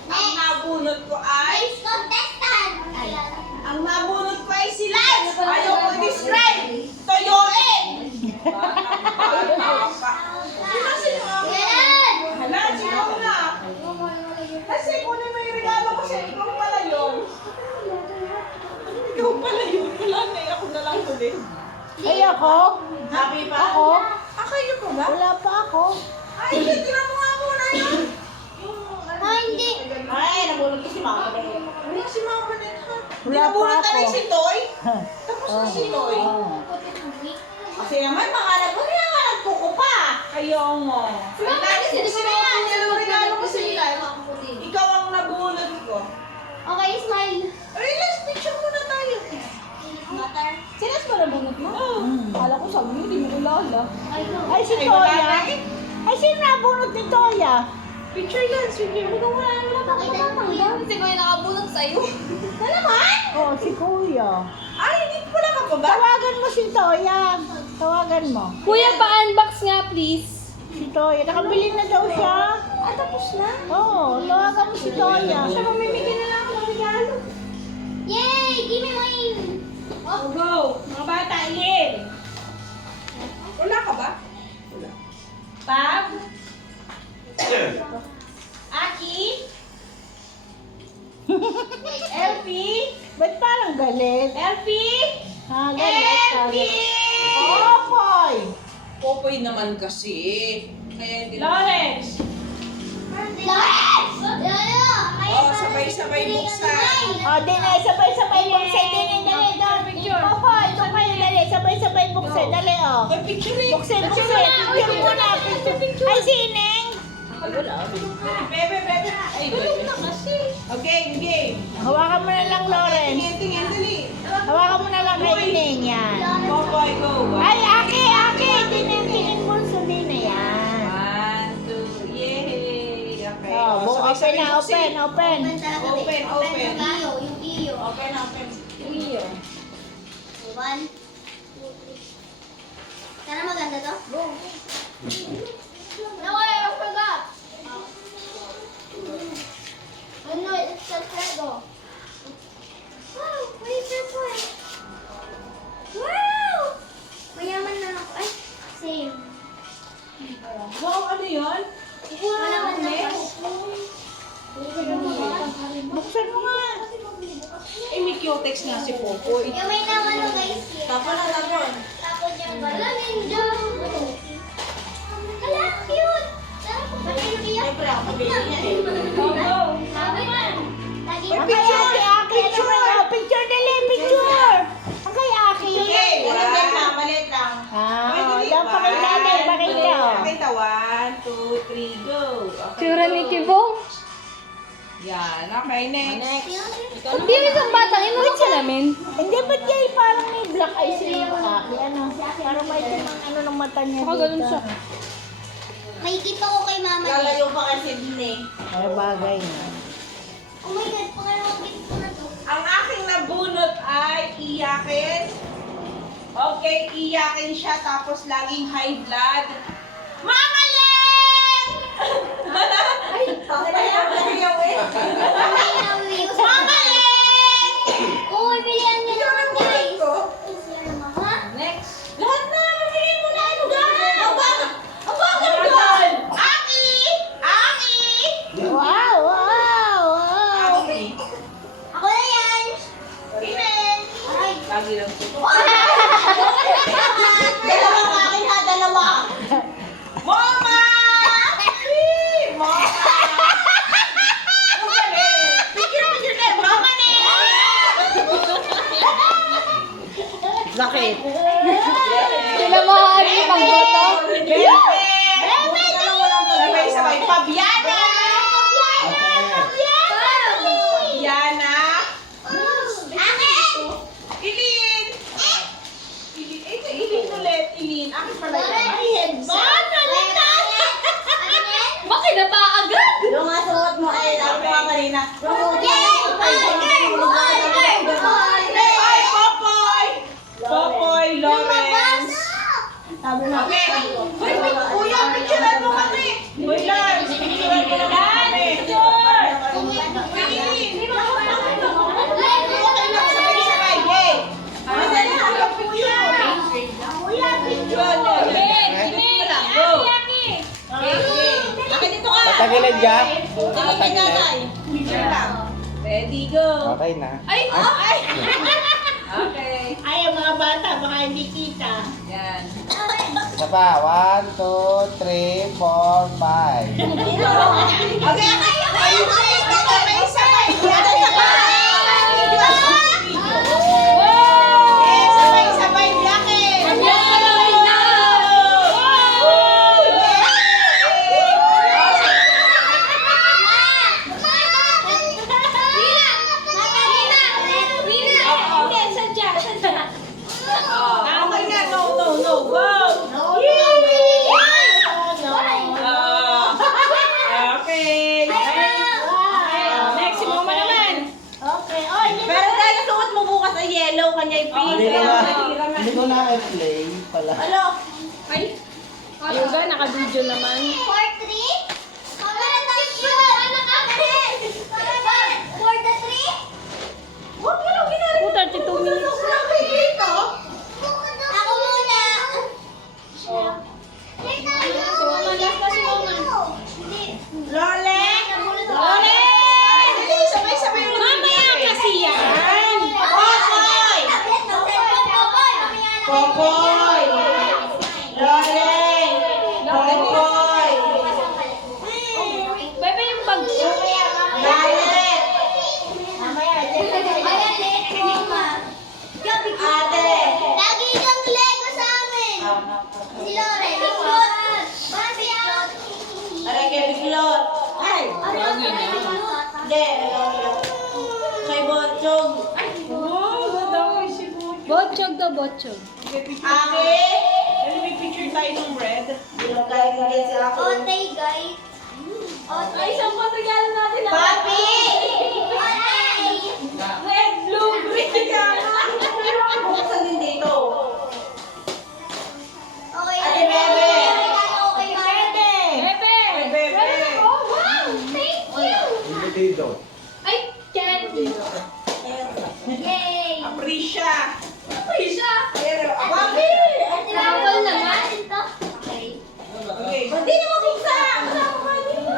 Ang nabunot ko ay... Next contestant. Ang nabunot ko ay si Lance. Ayaw ko i-describe. Toyoin. Sino si Mama? Yan. Hala, sino na? Kasi kunin mo yung regalo ko sa ikaw pala yun. Ikaw pala yun. Wala na eh. Ako na lang ulit. Ay ako? Happy pa? Ako? Kayo pa ba? Wala pa ako. Ay, tira mo nga muna yun. Ah, hindi. Ay, nabulog ko si Mama. Wala si Mama na ha. Wala pa Nabulog ako. na si Toy. Tapos na si Toy. Kasi naman, pangalan ko niya nga nagkuko pa. Ayaw mo. Kasi naman, yung regalo ko sa Lance. Ikaw ang nabulog ko. Okay, smile. Ay, let's picture muna tayo. Butter. Sinas ba nabunot mo? Kala ko sabi mo, hindi mo kilala. Ay, no. Ay, si Ay, wala Toya. na eh. Ay, sino nabunot ni Toya? Picture Lance, picture. Wala pa kita. Kasi ko yung nakabunot sa'yo. Na naman? Oh, si Kuya. Ay, hindi pala ka pa ba? Tawagan mo si Toya. Tawagan mo. Kuya, pa-unbox nga please. Si Toya. Nakabili na daw siya. Ah, tapos na? Oo, tawagan mo si Toya. Siya mamimigay na lang ako ng regalo. Yay! Give me mine. Oh, go! Mga bata, ilin! Wala ka ba? Wala. Pab? Aki? LP? Ba't parang galit? LP? Ha, galit. LP? Oh, boy! Popoy naman kasi. Kaya hindi... Lawrence! Lawrence! Oh, sabay-sabay buksan. Oh, din eh, sabay-sabay buksan. Din eh, dali, dali. Papa, ito kayo, dali. Sabay-sabay buksan. Dali, oh. May picture eh. Buksan, buksan. Picture mo na. Ay, sineng. Bebe, bebe. Ay, bebe. Okay, game. Hawakan mo na lang, Lawrence. Tingin, tingin, dali. Hawakan mo na lang kay Ineng yan. Popoy, go. Ay, Aki, tingin mo sa din na yan. 1, 2, yay! Okay. Oh, open na, open. Open. Yung iyo, yung iyo. Open, open. One, two, three. Sana maganda to? Go. No, I forgot. Oh no, it's Alfredo. Wow, wait, this one. Wow! Mayaman na ako. Ay, same. Wow, ano yun? Wala man na Buksan mo nga. Eh, may cutex nga si Popoy. yung may naman no guys. Tapon na, tapon. Tapos yung wala ninja. Hala, cute! Bakit yung iyak? Siyempre, ako pabili niya eh. Sabi man. Lagi Ang kay Aki, picture dali, picture. Ang kay Aki. Okay, maliit lang, maliit lang. Lang pakita din, pakita. Pakita, 1, 2, 3, go. Okay, Tsura go. ni Tibong. Yan, okay, next. Hindi yung isang batang inurot ka namin. Hindi, ba't kayo parang may black eyes yung Aki? Ano? Parang may timang ano ng mata niya Baka ganun siya. May kita ko kay mama niya. Lalayo pa kasi din eh. Ay, bagay na. Oh my God, pangalawang gift ko na to. Ang aking nabunot ay iyakin. Okay, iyakin siya tapos laging high blood. Mama Len! Ay, ayaw eh. Ay, nawi. Mama Len! na. Ay, Popoy! Popoy, Lawrence. Okay. Uy, kuya, picturean mo kami. Uy, Lars, picturean mo naman kami. Sabay-sabay, yay! Madali ko yung picture. Go. Okay, dito ka. Patagilid ka? Tingin kay tatay. Picture lang. Ready, go. Okay na. Ay! Okay. Ay, ang mga bata, baka hindi kita. Yan. Isa pa. 1, 2, 3, 4, 5. Okay, sabay-sabay. Sabay-sabay, Blackie. Okay na, no, go! Okay. Next, si Mama naman. Okay, oy, Pero dahil suot mo bukas ay yellow, kanya yung pink. Hindi ko na i-play pala. Ano? Yoga, naka-video naman. 4-3? Wala tayo sure. For the 3? Huwag ka lang ginari. 2:32 minutes. Ako muna. Lole! Lole! Sabay-sabay yung mamaya kasi yan. Popoy! Popoy! Lole! Popoy! Bebe yung bag. Galit! Ate! Lagi kang Lego sa amin. Si Lore, biglot. Aray kay Biglot. Ay! Hindi. Kay Botchog. Botchog daw, botchog. Ate! Ano may picture tayo ng bread? Ilagay ko din si ako. Otay, guys. Otay. Isang patagyan natin na. Papi! Otay. Red, blue, green. Buksan din dito. Okay. Ate Bebe. Okay, Bebe. Bebe! Bebe. Oh, wow! Thank you! Hindi dito. Ay, candy. Yay. Aprisha. Aprisha. Papi! Travel naman. Okay. Okay. Hindi na mabuksan. Kasama ka dito.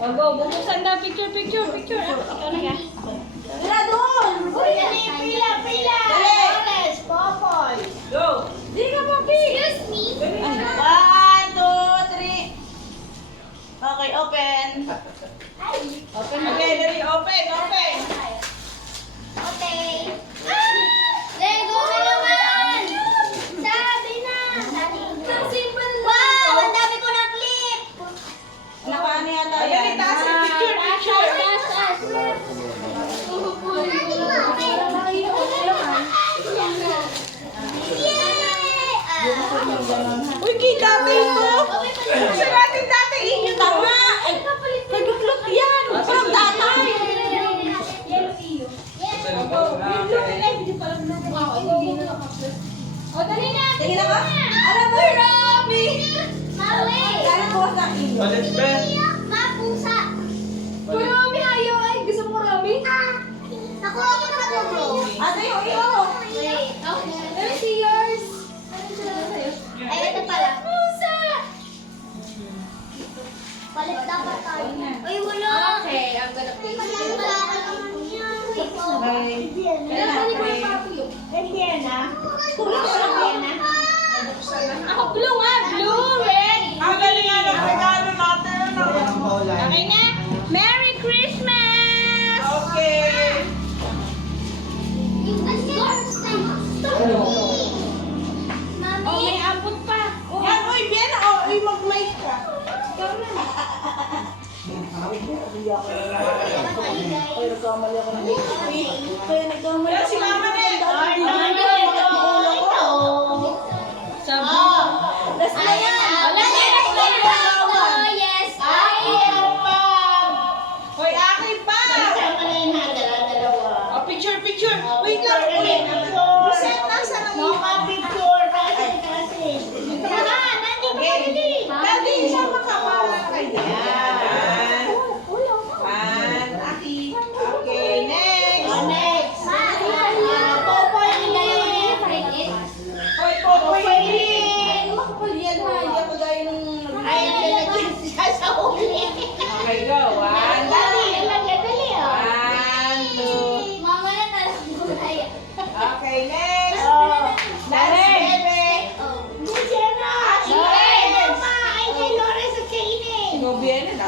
Oh, go, bubuksan na. Picture. Ikaw na ka. Wala doon. Uy, dali, pila. Dali. Orange, Popoy. Go. Di ka, Papi. Excuse me. 1, 2, 3. Okay, open. Okay, dali, open. Okay. Lego ka naman! Sabi na! Ang simple lang! Wow! Ang dami ko na clip! Nakaano yata yan? Dali, taas yung picture. Yay! Uy, kay dati ito. Sa natin dati inyo tama. Nag-upload yan. Parang tatay. O, dali na! Tingin na ka? Alam mo, Robby. Maui! Kailan bukas na inyo? Mapusa! Marami ayaw. Ay, gusto mo marami? Nakuha ko na ito, bro. Ate, iyo. Wait. Let me see yours. Ay, ito pala. Pusa! Palit dapat tayo. Ay, wala. Okay, I'm gonna place it. Wala ka naman yan. Kailangan ko yung papi. Kulang sa Vienna. Ako, blue nga. Blue, red. Ang galing nga ng regalo natin. Ang paulan. Okay na. Merry Christmas! Okay. Mami. Oh, may abot pa. Oh, Yan, uy, Vienna. Uy, mag-mic ka. Kaya si Mama na eh. Ay, sabi. Last na yan. Yes. Ay,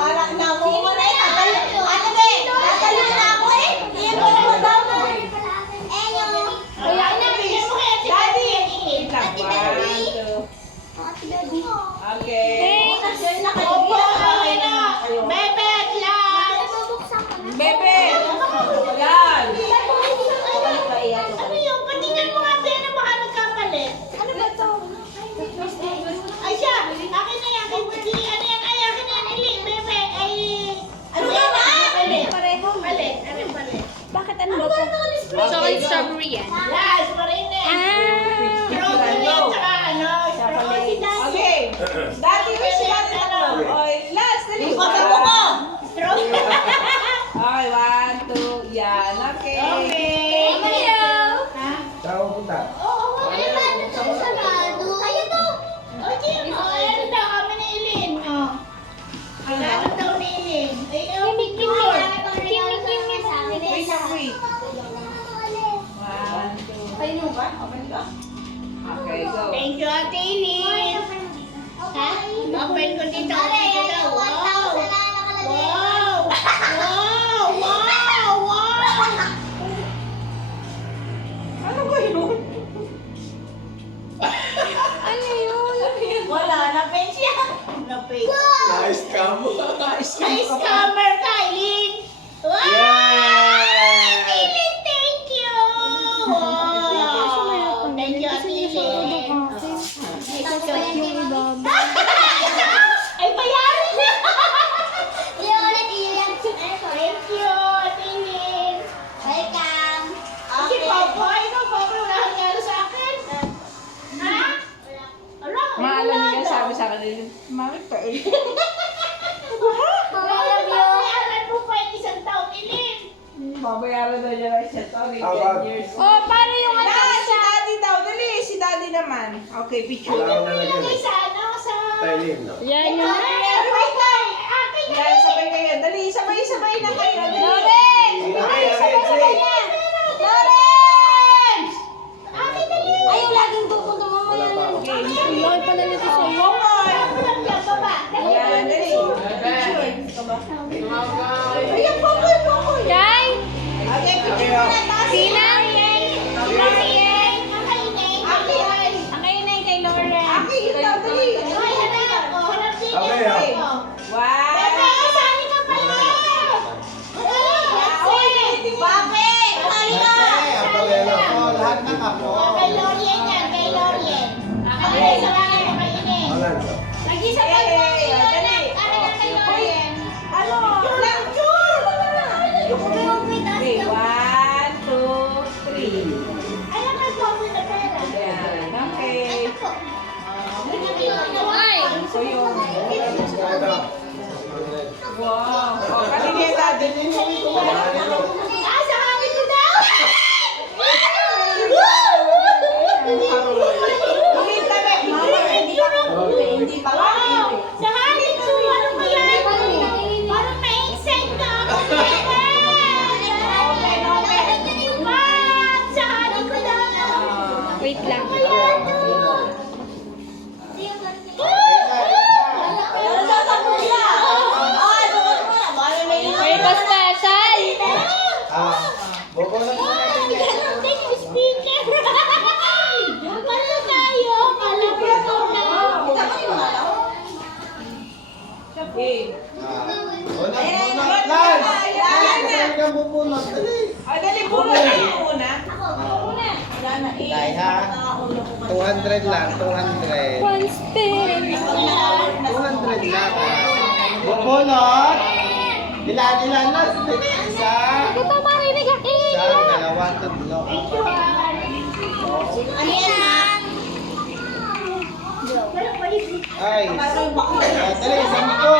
Akala na mo mo na eh. Ano ba eh? Tatalo na ako eh. Iyan mo na daw na. Kaya na, bigyan mo kaya si Daddy. Ate Daddy. Ate Daddy. Okay. Opo, okay na. Bebe, lang. Bubuksan ko na. Bebe! Yan! Ano yung patingin mo nga tayo na baka nagkamali? Ano ba ito? Ay siya! Akin na yan! Ano yan? Ay, akin na yan! Ili! Bebe! Ay! Ano ba ba? Mali! Pareho! Mali! Ano yung mali? Bakit ano ba ito? Chocolate strawberry yan. Yes! Pareho na yan! Strawberry at saka ano? Strawberry dati! Okay. Dati ko si Dati tatlo. Okay, last. Dali. Ipasa mo ko. Strawberry! Okay, 1, 2, yan. Okay. Thank you! Saan punta? Oo, ano ba? Ano ito? Sarado? Kaya to! O, Jim! O, ano daw kami ni Eileen? O. Ano daw ni Eileen? Ay, oh, picture! Wait lang, wait. 1, 2. Kayo ba? Open ka? Okay, go. Thank you, Ate Eileen! Ha? Open ko dito. Dito daw. Wow! Wow! Wow! Wow! Wow! Ano ba yun? Wala na pensya. Na-pay. Nice cam. Nice camera, Eileen! Wow! Ate Eileen, thank you! Wow! Thank you, Ate Eileen. Ay, bayaran na! Thank you, Ate Eileen. Welcome. Si Papa, ikaw, Papa, wala kang gano sa akin. Ha? Wala. Maalam niya sabi sa akin, Mami, pa eh. Bayaran mo pa yung isang taon, Eileen. Babayaran na niya lang siya. Sorry, 10 years. Oh, paano yung ano? Yan, si Daddy daw. Dali, si Daddy naman. Okay, picture. Wala akong nalagyan Yung eh. isa, ano, sa... Tailin, no? Yan Ito, yun. wait lang. Akin na Yan, sabay kayo. Dali, sabay-sabay na kayo. Dali. Lawrence! Akin, dali. Ayaw laging pupunta mo. Wala pa ako. Lord pala nito sa iyo. Walang yan, baba. Yan, dali. Picture. Ayan, pokoy, pokoy. Kay? Okay, picture mo na. Sina? Ang kayo na kay Lauren. Aki, yun daw, dali. Okay, ah. Wow. Bakit? Halika. Eh, ang pagkala ko, lahat ng ako. Alan, so. Nag-isa pa Eh, yung dali. Ano? Lang, Okay, 1, 2, 3. Alam ka po ako na pera. Yan, okay. Ay! So yung, Ito. wow. Oh, kanina Daddy. Ah, sa akin ko daw! Bakit tabi? Mama, hindi pa. Hindi pa. Wow! Sa akin ko, ano ba yan? Parang na-excite ka ako. Wow! Sa akin ko daw! Wait lang. Ano sasabog niya? Ay, bukod mo na. Baka may May pa-special! Ah, buko na po natin yan. Ano tayo? Kala ko ito na. Okay. Bunot, Lance! Saan ka bubunot? Dali. Ay, dali, puno na yung una. Dahil ha, 200 lang, 200. One spin! 200 lang ha. Bubunot! Dilan na. Isa. Ito marinig ako! Isa, dalawa, tatlo. Ano yan, ma? Ay, dali, isang ko.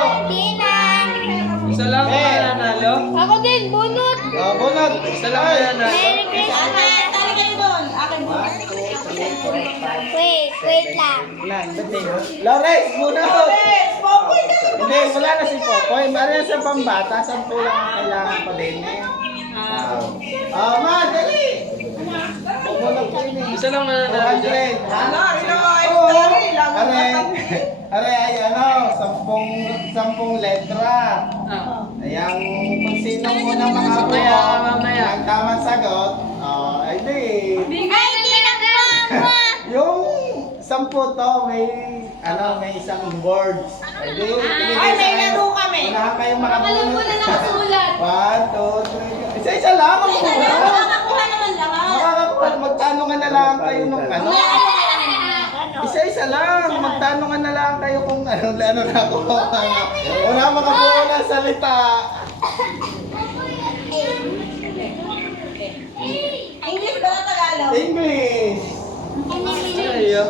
Isa lang ang nanalo. Ako din, bunot! Oh, bunot. Isa lang ang nanalo. Merry Christmas! Tali kayo doon. Akin mo. Wait lang. Ilan? Lawrence, bunot. Hindi, wala na si Popoy. Maria sa pambata, 10 lang ang kailangan pa din. Ma, dali. Isa lang na 200. Are ay sampung letra. Ayang kung sino muna makakuha ang tamang sagot, ay di. Ay, hindi na mama. Yung 10 to, may isang boards. Ay di, Ay, may laro kami. Unahan kayong Alam mo na nakasulat. 1, 2, 3. Isa-isa lang ang Nakakuha naman lang. makakakuha. Magtanungan na lang kayo nung ano. Isa-isa lang. Magtanungan na lang kayo kung ano na ako. Una makabuo ng salita. English ba na Tagalog? English. Ayo.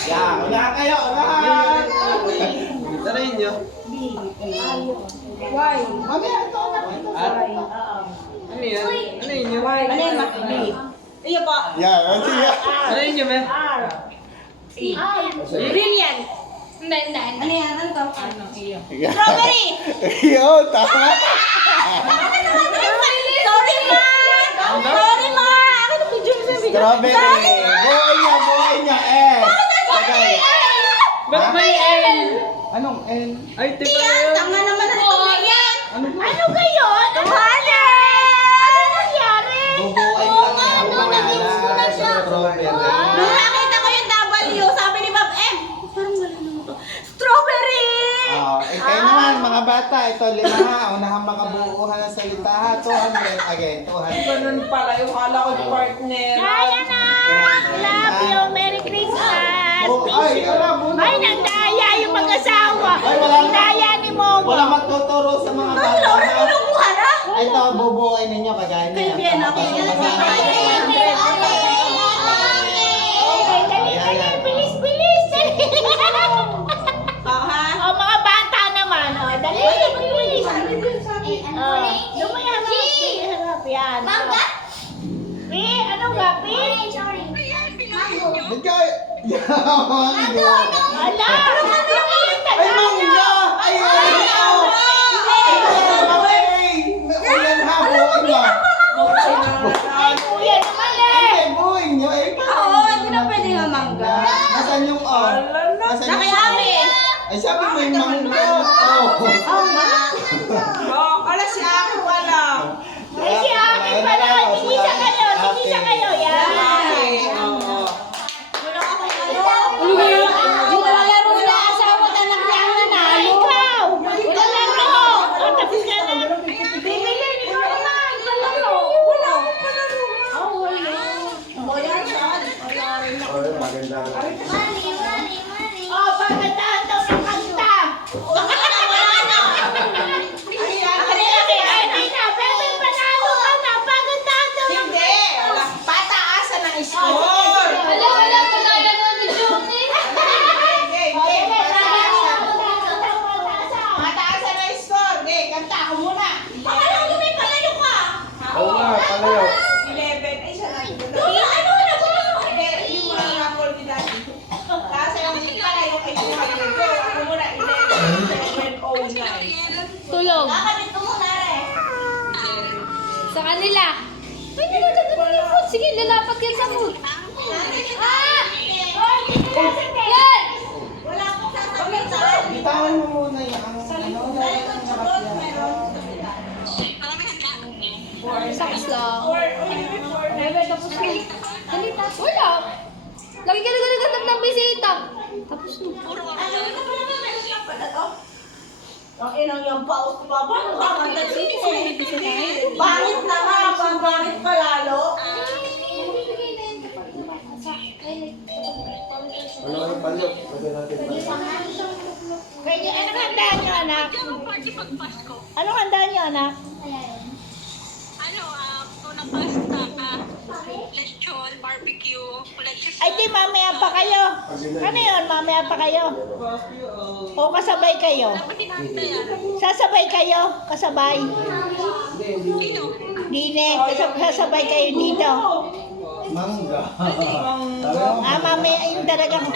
Ya, unahan kayo. Unahan. Tarayin nyo. Why? Mamaya, ito na. Ano yan? Ano yun yun? Ano yung B? Iyo po. Yan, sige. Ano yun yun, eh? Brilliant. Hindi. Ano yan? Ano to? Strawberry! Yun, tama. Sorry, ma! Sorry, ma! Ano na video mo sabi? Strawberry. Buhay niya, eh. Bagay. Ba't may L? Anong N? Ay, tipa na Yan! yun. Tama naman na ito yan! Ano ba? Ano kayo? Ano Ano nangyari? Bubuhay lang ang pangalan. Strawberry. Nung nakita ko yung W, sabi ni Bob M, parang wala naman to. Strawberry! Kayo naman, mga bata. Ito, 5 ha. Unahang makabuuhan ng salita ha. 200. Again, 200. Ganun pala yung kala ko yung partner. Kaya na! Love you! Merry Christmas! Ay, alam mo na. Ay, nandaya yung mag-asawa! Ay, wala na. Inaya ni Momo! Wala magtuturo sa mga bata. Ay, Laura, kinukuha na! Ito, bubuhay ninyo kagaya niya. Kay Bien, ako yung Okay, dali, bilis, bilis! O, mga bata naman, o, dali, bilis! Lumaya, harap, yan. Mangga? Ano ba, Pi? Ba't ka? Yaman ko. Ala! Ay, mangga! Ay, Ayan ha, buhay niya. Ay, kuya naman eh! Ay, buhay niya. Oo, hindi na pwede nga mangga. Nasaan yung O? Nasaan yung Nakayari! Ay, sabi mo yung mangga. Oh. Ala si Aki pala. Ay, si Aki pala! Tigisa kayo! Tigisa kayo! Yan! Yung lalaro na asawa na nanalo. Ikaw! Lalaro! O, tapos ka na. Bibili ni Mama. Lalaro. Wala. O, pagkatahan daw ng kanta. Ay, na. Bebe, panalo ka na. Pagkatahan daw ng Hindi. Pataasan ng score. Wala ganun ni Johnny. Pataasan ng score. Hindi, kanta ako muna. Akala ko may palayo ka. Oo nga, palayo. 11. Ay, siya lang. Kuya, ano na ba? Hindi, yung mga rapol ni Daddy. Kasi yung palayo ay 200. Ako muna, 11, 7, 09. Tulog. Kakabit ko muna rin. Sa kanila. Ay, nilagyan mo yung food. Sige, lalapat yan sa food. Yan! Wala akong sasabihin sa akin. Bitawan mo muna yung Tapos lang. Bebe, tapos na. Dali, tapos. Wala. Lagi ka nagagandang ng bisita. Tapos na. Ang inang yung paus ko pa ba? Bakit Pangit na nga, pangit pa lalo. Ano yung palayo? Kaya anong handa niyo, anak? Anong handa niyo, anak? Tuna pasta, lechon, barbecue, lechon. Ay, di, mamaya pa kayo. Ano yun, mamaya pa kayo? O kasabay kayo? Sasabay kayo? Kasabay? Dine, sasabay kayo dito. Mangga. Mamaya yung talagang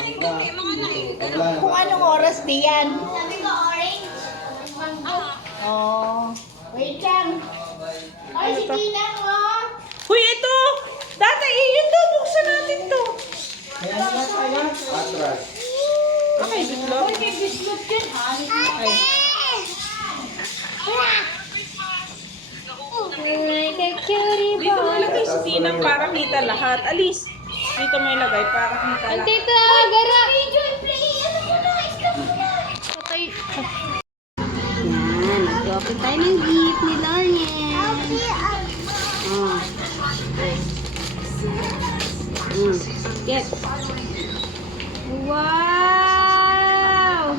kung anong oras diyan. Sabi ko orange. Oh. Wait lang. Ay, si Tina mo. Huy, ito! Dati, yun daw, buksan natin to. Atras. Okay, bitlog. Like a cutie Dito mo boy. ilagay si Tinang para kita lahat. Alis. Dito mo ilagay para kita lahat. Tita, gara. Patay. Yan, nag-open tayo ng gift ni Lorian. Oh. Get. Wow!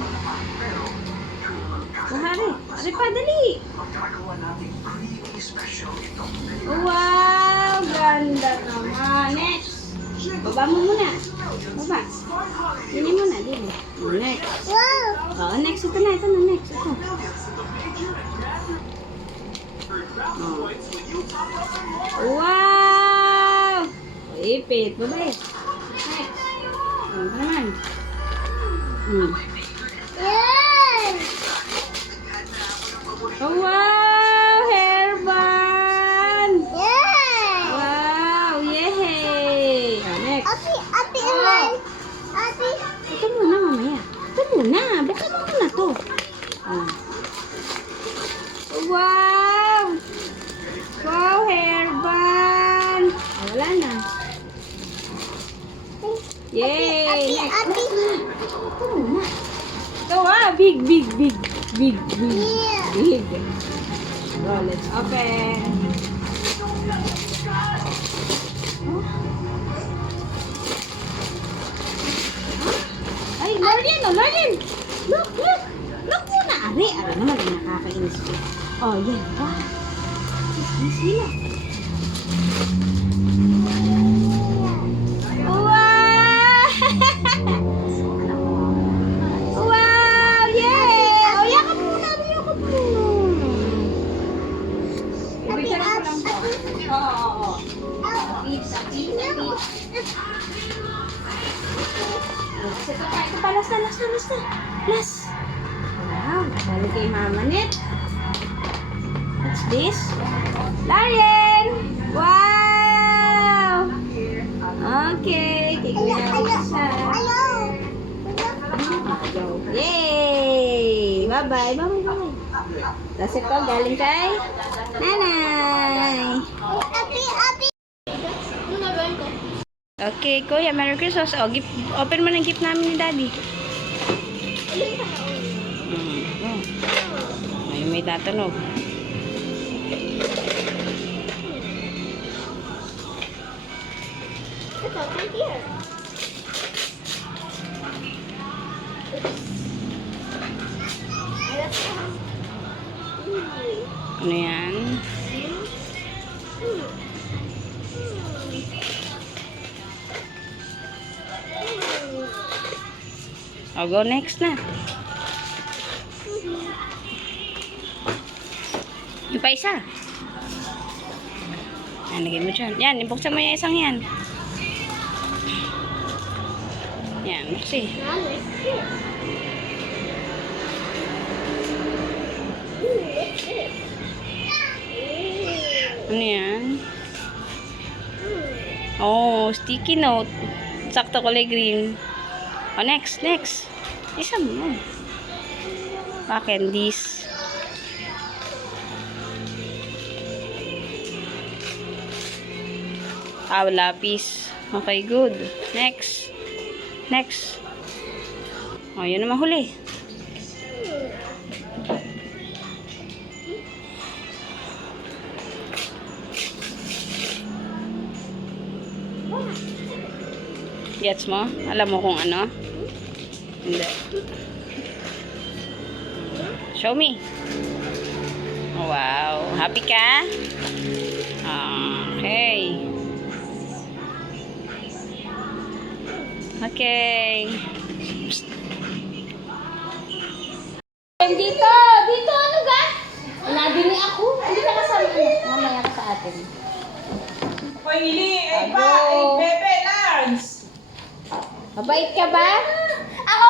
Hari, hari pa, dali. Wow, ganda naman. Next. Baba mo muna. Baba. Dili muna, dili. Next. Oh, next. Ito na, next. Ito. Oh. Wow! Ipit. Baba eh. Next. Ano naman? Oh, wow! Hairband! Wow! Yehey! Oh, next. Ito muna mamaya. Ito muna. Buksan mo muna to. Oh. Wow! Wow, hairband! Oh, wala na. Yay! Next. Ito muna. Ito big. Big. Oh, let's open. Ay, Lorian! Look muna. Ari naman ang nakakainis ko. Oh, yan. Wow. Sila. Wow! Wow! Yay! Oh, yakap muna. Oo. Ito pa, last na. Last. Wow, dali kay Mama Net. What's this? Larian! Wow! Okay, kay Kuya Lisa. Yay! Bye-bye. Tapos ito, galing kay Nanay. Okay, Kuya, Merry Christmas. Oh, gift, open mo ng gift namin ni Daddy. Ay, may tatanog. Ano yan? I'll go next na. Yung pa isa. Yan, lagay mo dyan. Yan, ibuksan mo yung isang yan. Yan, buksi. Ano yan? Oh, sticky note. Sakto kulay green. Oh, next. Isa mo. Candies. Lapis. Okay, good. Next. Oh, yun naman huli. Gets mo? Alam mo kung ano? Hindi. Show me. Oh, wow. Happy ka? Okay. Psst. Dito, ano ga? Nabili ako. Hindi na kasama mo. Mamaya ka sa atin. Hoy, Lili, ay Bebe, Lars. Mabait ka ba? Ako.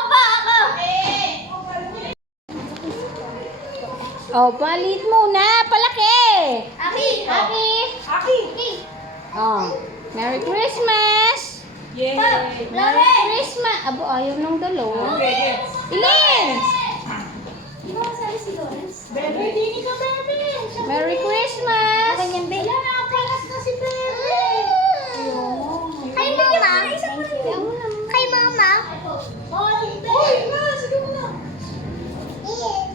Oh, palit muna. Palaki. Aki. Aki. Oh. Merry Christmas! Yay! Merry Christmas! Abo, ayaw ng dalawa. Okay, Ilin! Di ba kasali si Lawrence? Bebe, dini ka, bebe. Merry Christmas! Kanyang baby. Wala na, palas na si bebe. Kay mama. Kay mama. Uy, ma, sige mo na.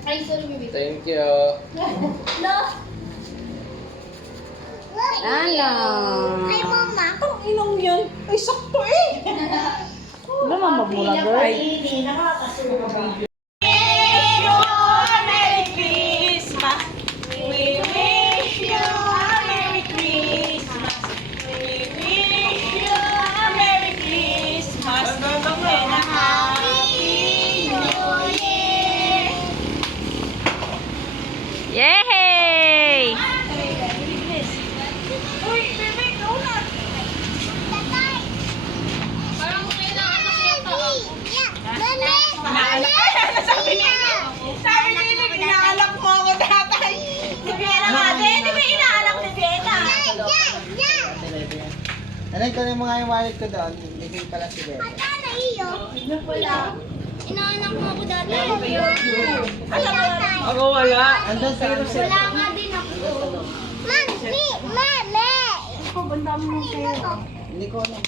Ay, sorry, baby. Thank you. No. Ano? Kay mama. Ang inong yan. Ay, sakto eh. Wala naman magmula, girl. Dini, nakakasuha. Merry Christmas. We wish you a Merry Christmas. We wish you a Merry Christmas and a Happy New Year. Yay! Uy, bebe, ikaw na. Parang kailangan na siya to. Sabi nila, inaalak mo ako tatay. Si Biena nga din, di ba inaalak si Biena? Ano ko na yung mga wallet ko doon? Hindi pala si Bebe. Wala. Inaanak mo ako dati. Ako wala. Andun sa ano siya. Wala nga din ako. Mami! Ako, banda mo ng pera. Hindi ko alam.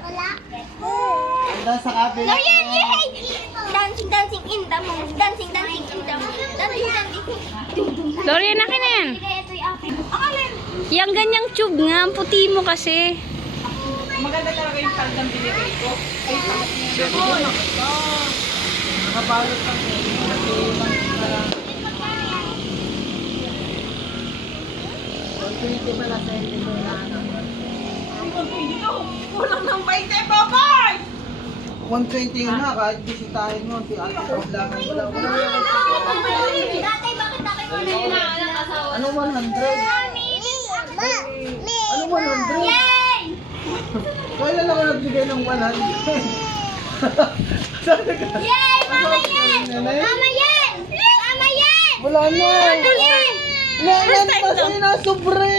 Wala. Andun sa kabila. Dancing in the moon. Dancing in the moon. Dancing. Dorian, akin na yan. Ito yung akin. Yang ganyang tube nga, ang puti mo kasi. Maganda talaga yung paldang binigay ko. Nakabalot kami. Kasi parang 120 pala sa hindi ko na anak. Hindi ka kulang ng 20, babay! 120 nga kahit bisitahin mo si Ate Kailangan wala. Tatay, bakit akin mo na yung asawa? Ano 100? Ano 100? Yay! Kailan ako nagbigay ng 100? Sabi ka? Yay! Mama yan! Nanay? Mama yan! Mama yan! Wala na. Yan! Nailan pa sa'yo na sobre.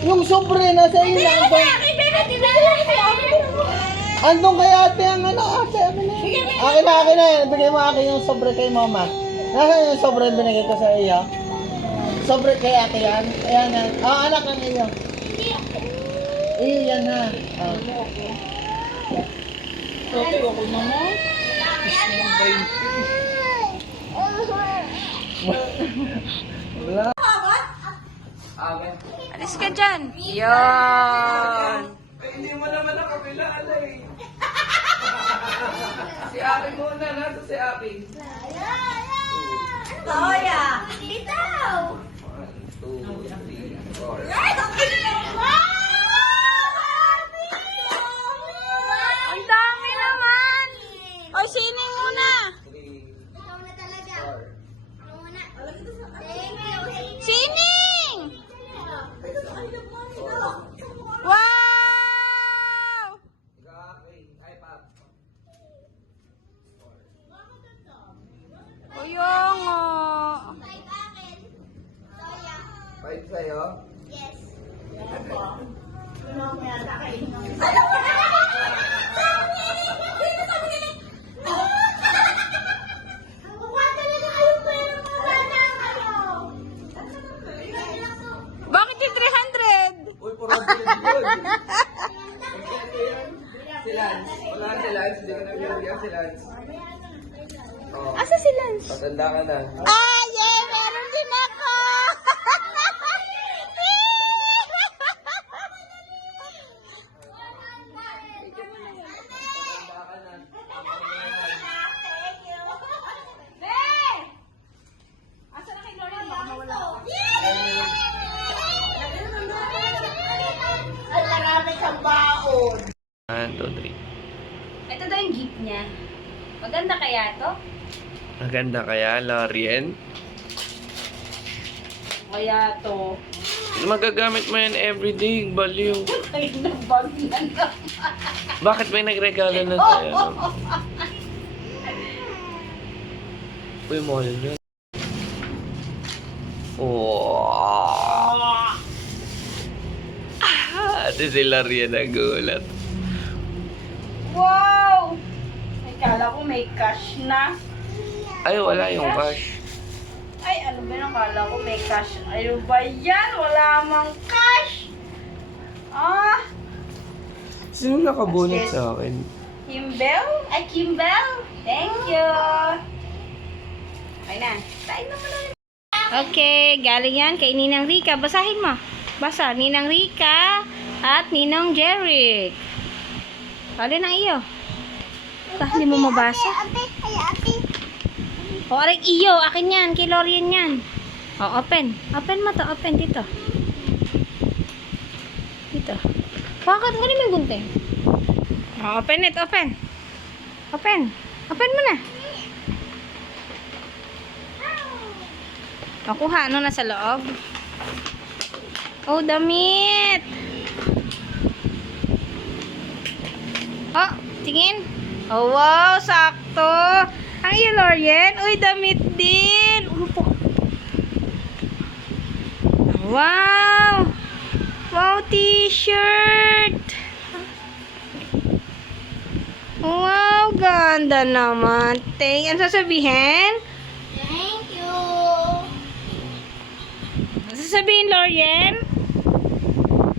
Yung sobre nasa iyo na. Andong kay ate ang ano ate. Akin na. Bigay mo akin yung sobre kay mama. Nasaan yung sobre binigay ko sa iyo? Sobre kay ate yan? Ayan yan. Ah, anak ang iyo. Yan na. Ah. Ako naman. Wala. Alis ka dyan. Yon. Hindi mo naman ako kilala eh. Si Aki muna, nasa si Aki. Toya! Bitaw! 1, 2, 3, 4. Ang dami naman. O, sining muna. Ikaw na talaga. Ikaw muna. Thank you. Sining! Wow! O, yung Five akin. Toya. 5 sa'yo? Yes. Bakit yung 300? Uy, puro bilid yun. Si Lance. Wala si Lance. Hindi ko nabibigyan si Lance. Oh, Asa si Lance? patanda ka na. Ah, yeah! Meron din ako! Ang marami kang baon. 1, 2, 3. Ito daw yung gift niya. Maganda kaya to? Maganda kaya, Lorien? Kaya to. Magagamit mo yan everyday, baliw. Ay, nabag na naman. Bakit may nagregalo na sa'yo? Uy, mahal yun. Oh. Si Laria nagulat. Wow! Ay, kala ko may cash na. Ay, wala yung cash. Ay, ano ba yung kala ko may cash? Ano ba yan? Wala mang cash! Ah! Sino nakabunot sa akin? Kimbel? Ay, Kimbel! Thank you! Okay na. Kain na muna. Okay, galing yan kay Ninang Rika. Basahin mo. Basa. Ninang Rika at Ninang Jeric. Alin ang iyo? Hindi mo mabasa? O, aring iyo. Akin yan. Kay Lorian yan. O, open. Open mo to. Open dito. Dito. Bakit? Ano may gunting? O, open it. Open. Open. Open mo na. Nakuha, ano na sa loob? Oh, damit! Oh, tingin. Oh, wow, sakto. Ang iyo, Lorian. Uy, damit din. Upo. Wow! Wow, t-shirt! Wow, ganda naman. Ano sasabihin? Thank you. Ano sasabihin, Lorian?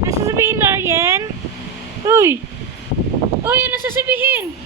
Ano sasabihin, Lorian? Uy! Uy, ano sasabihin?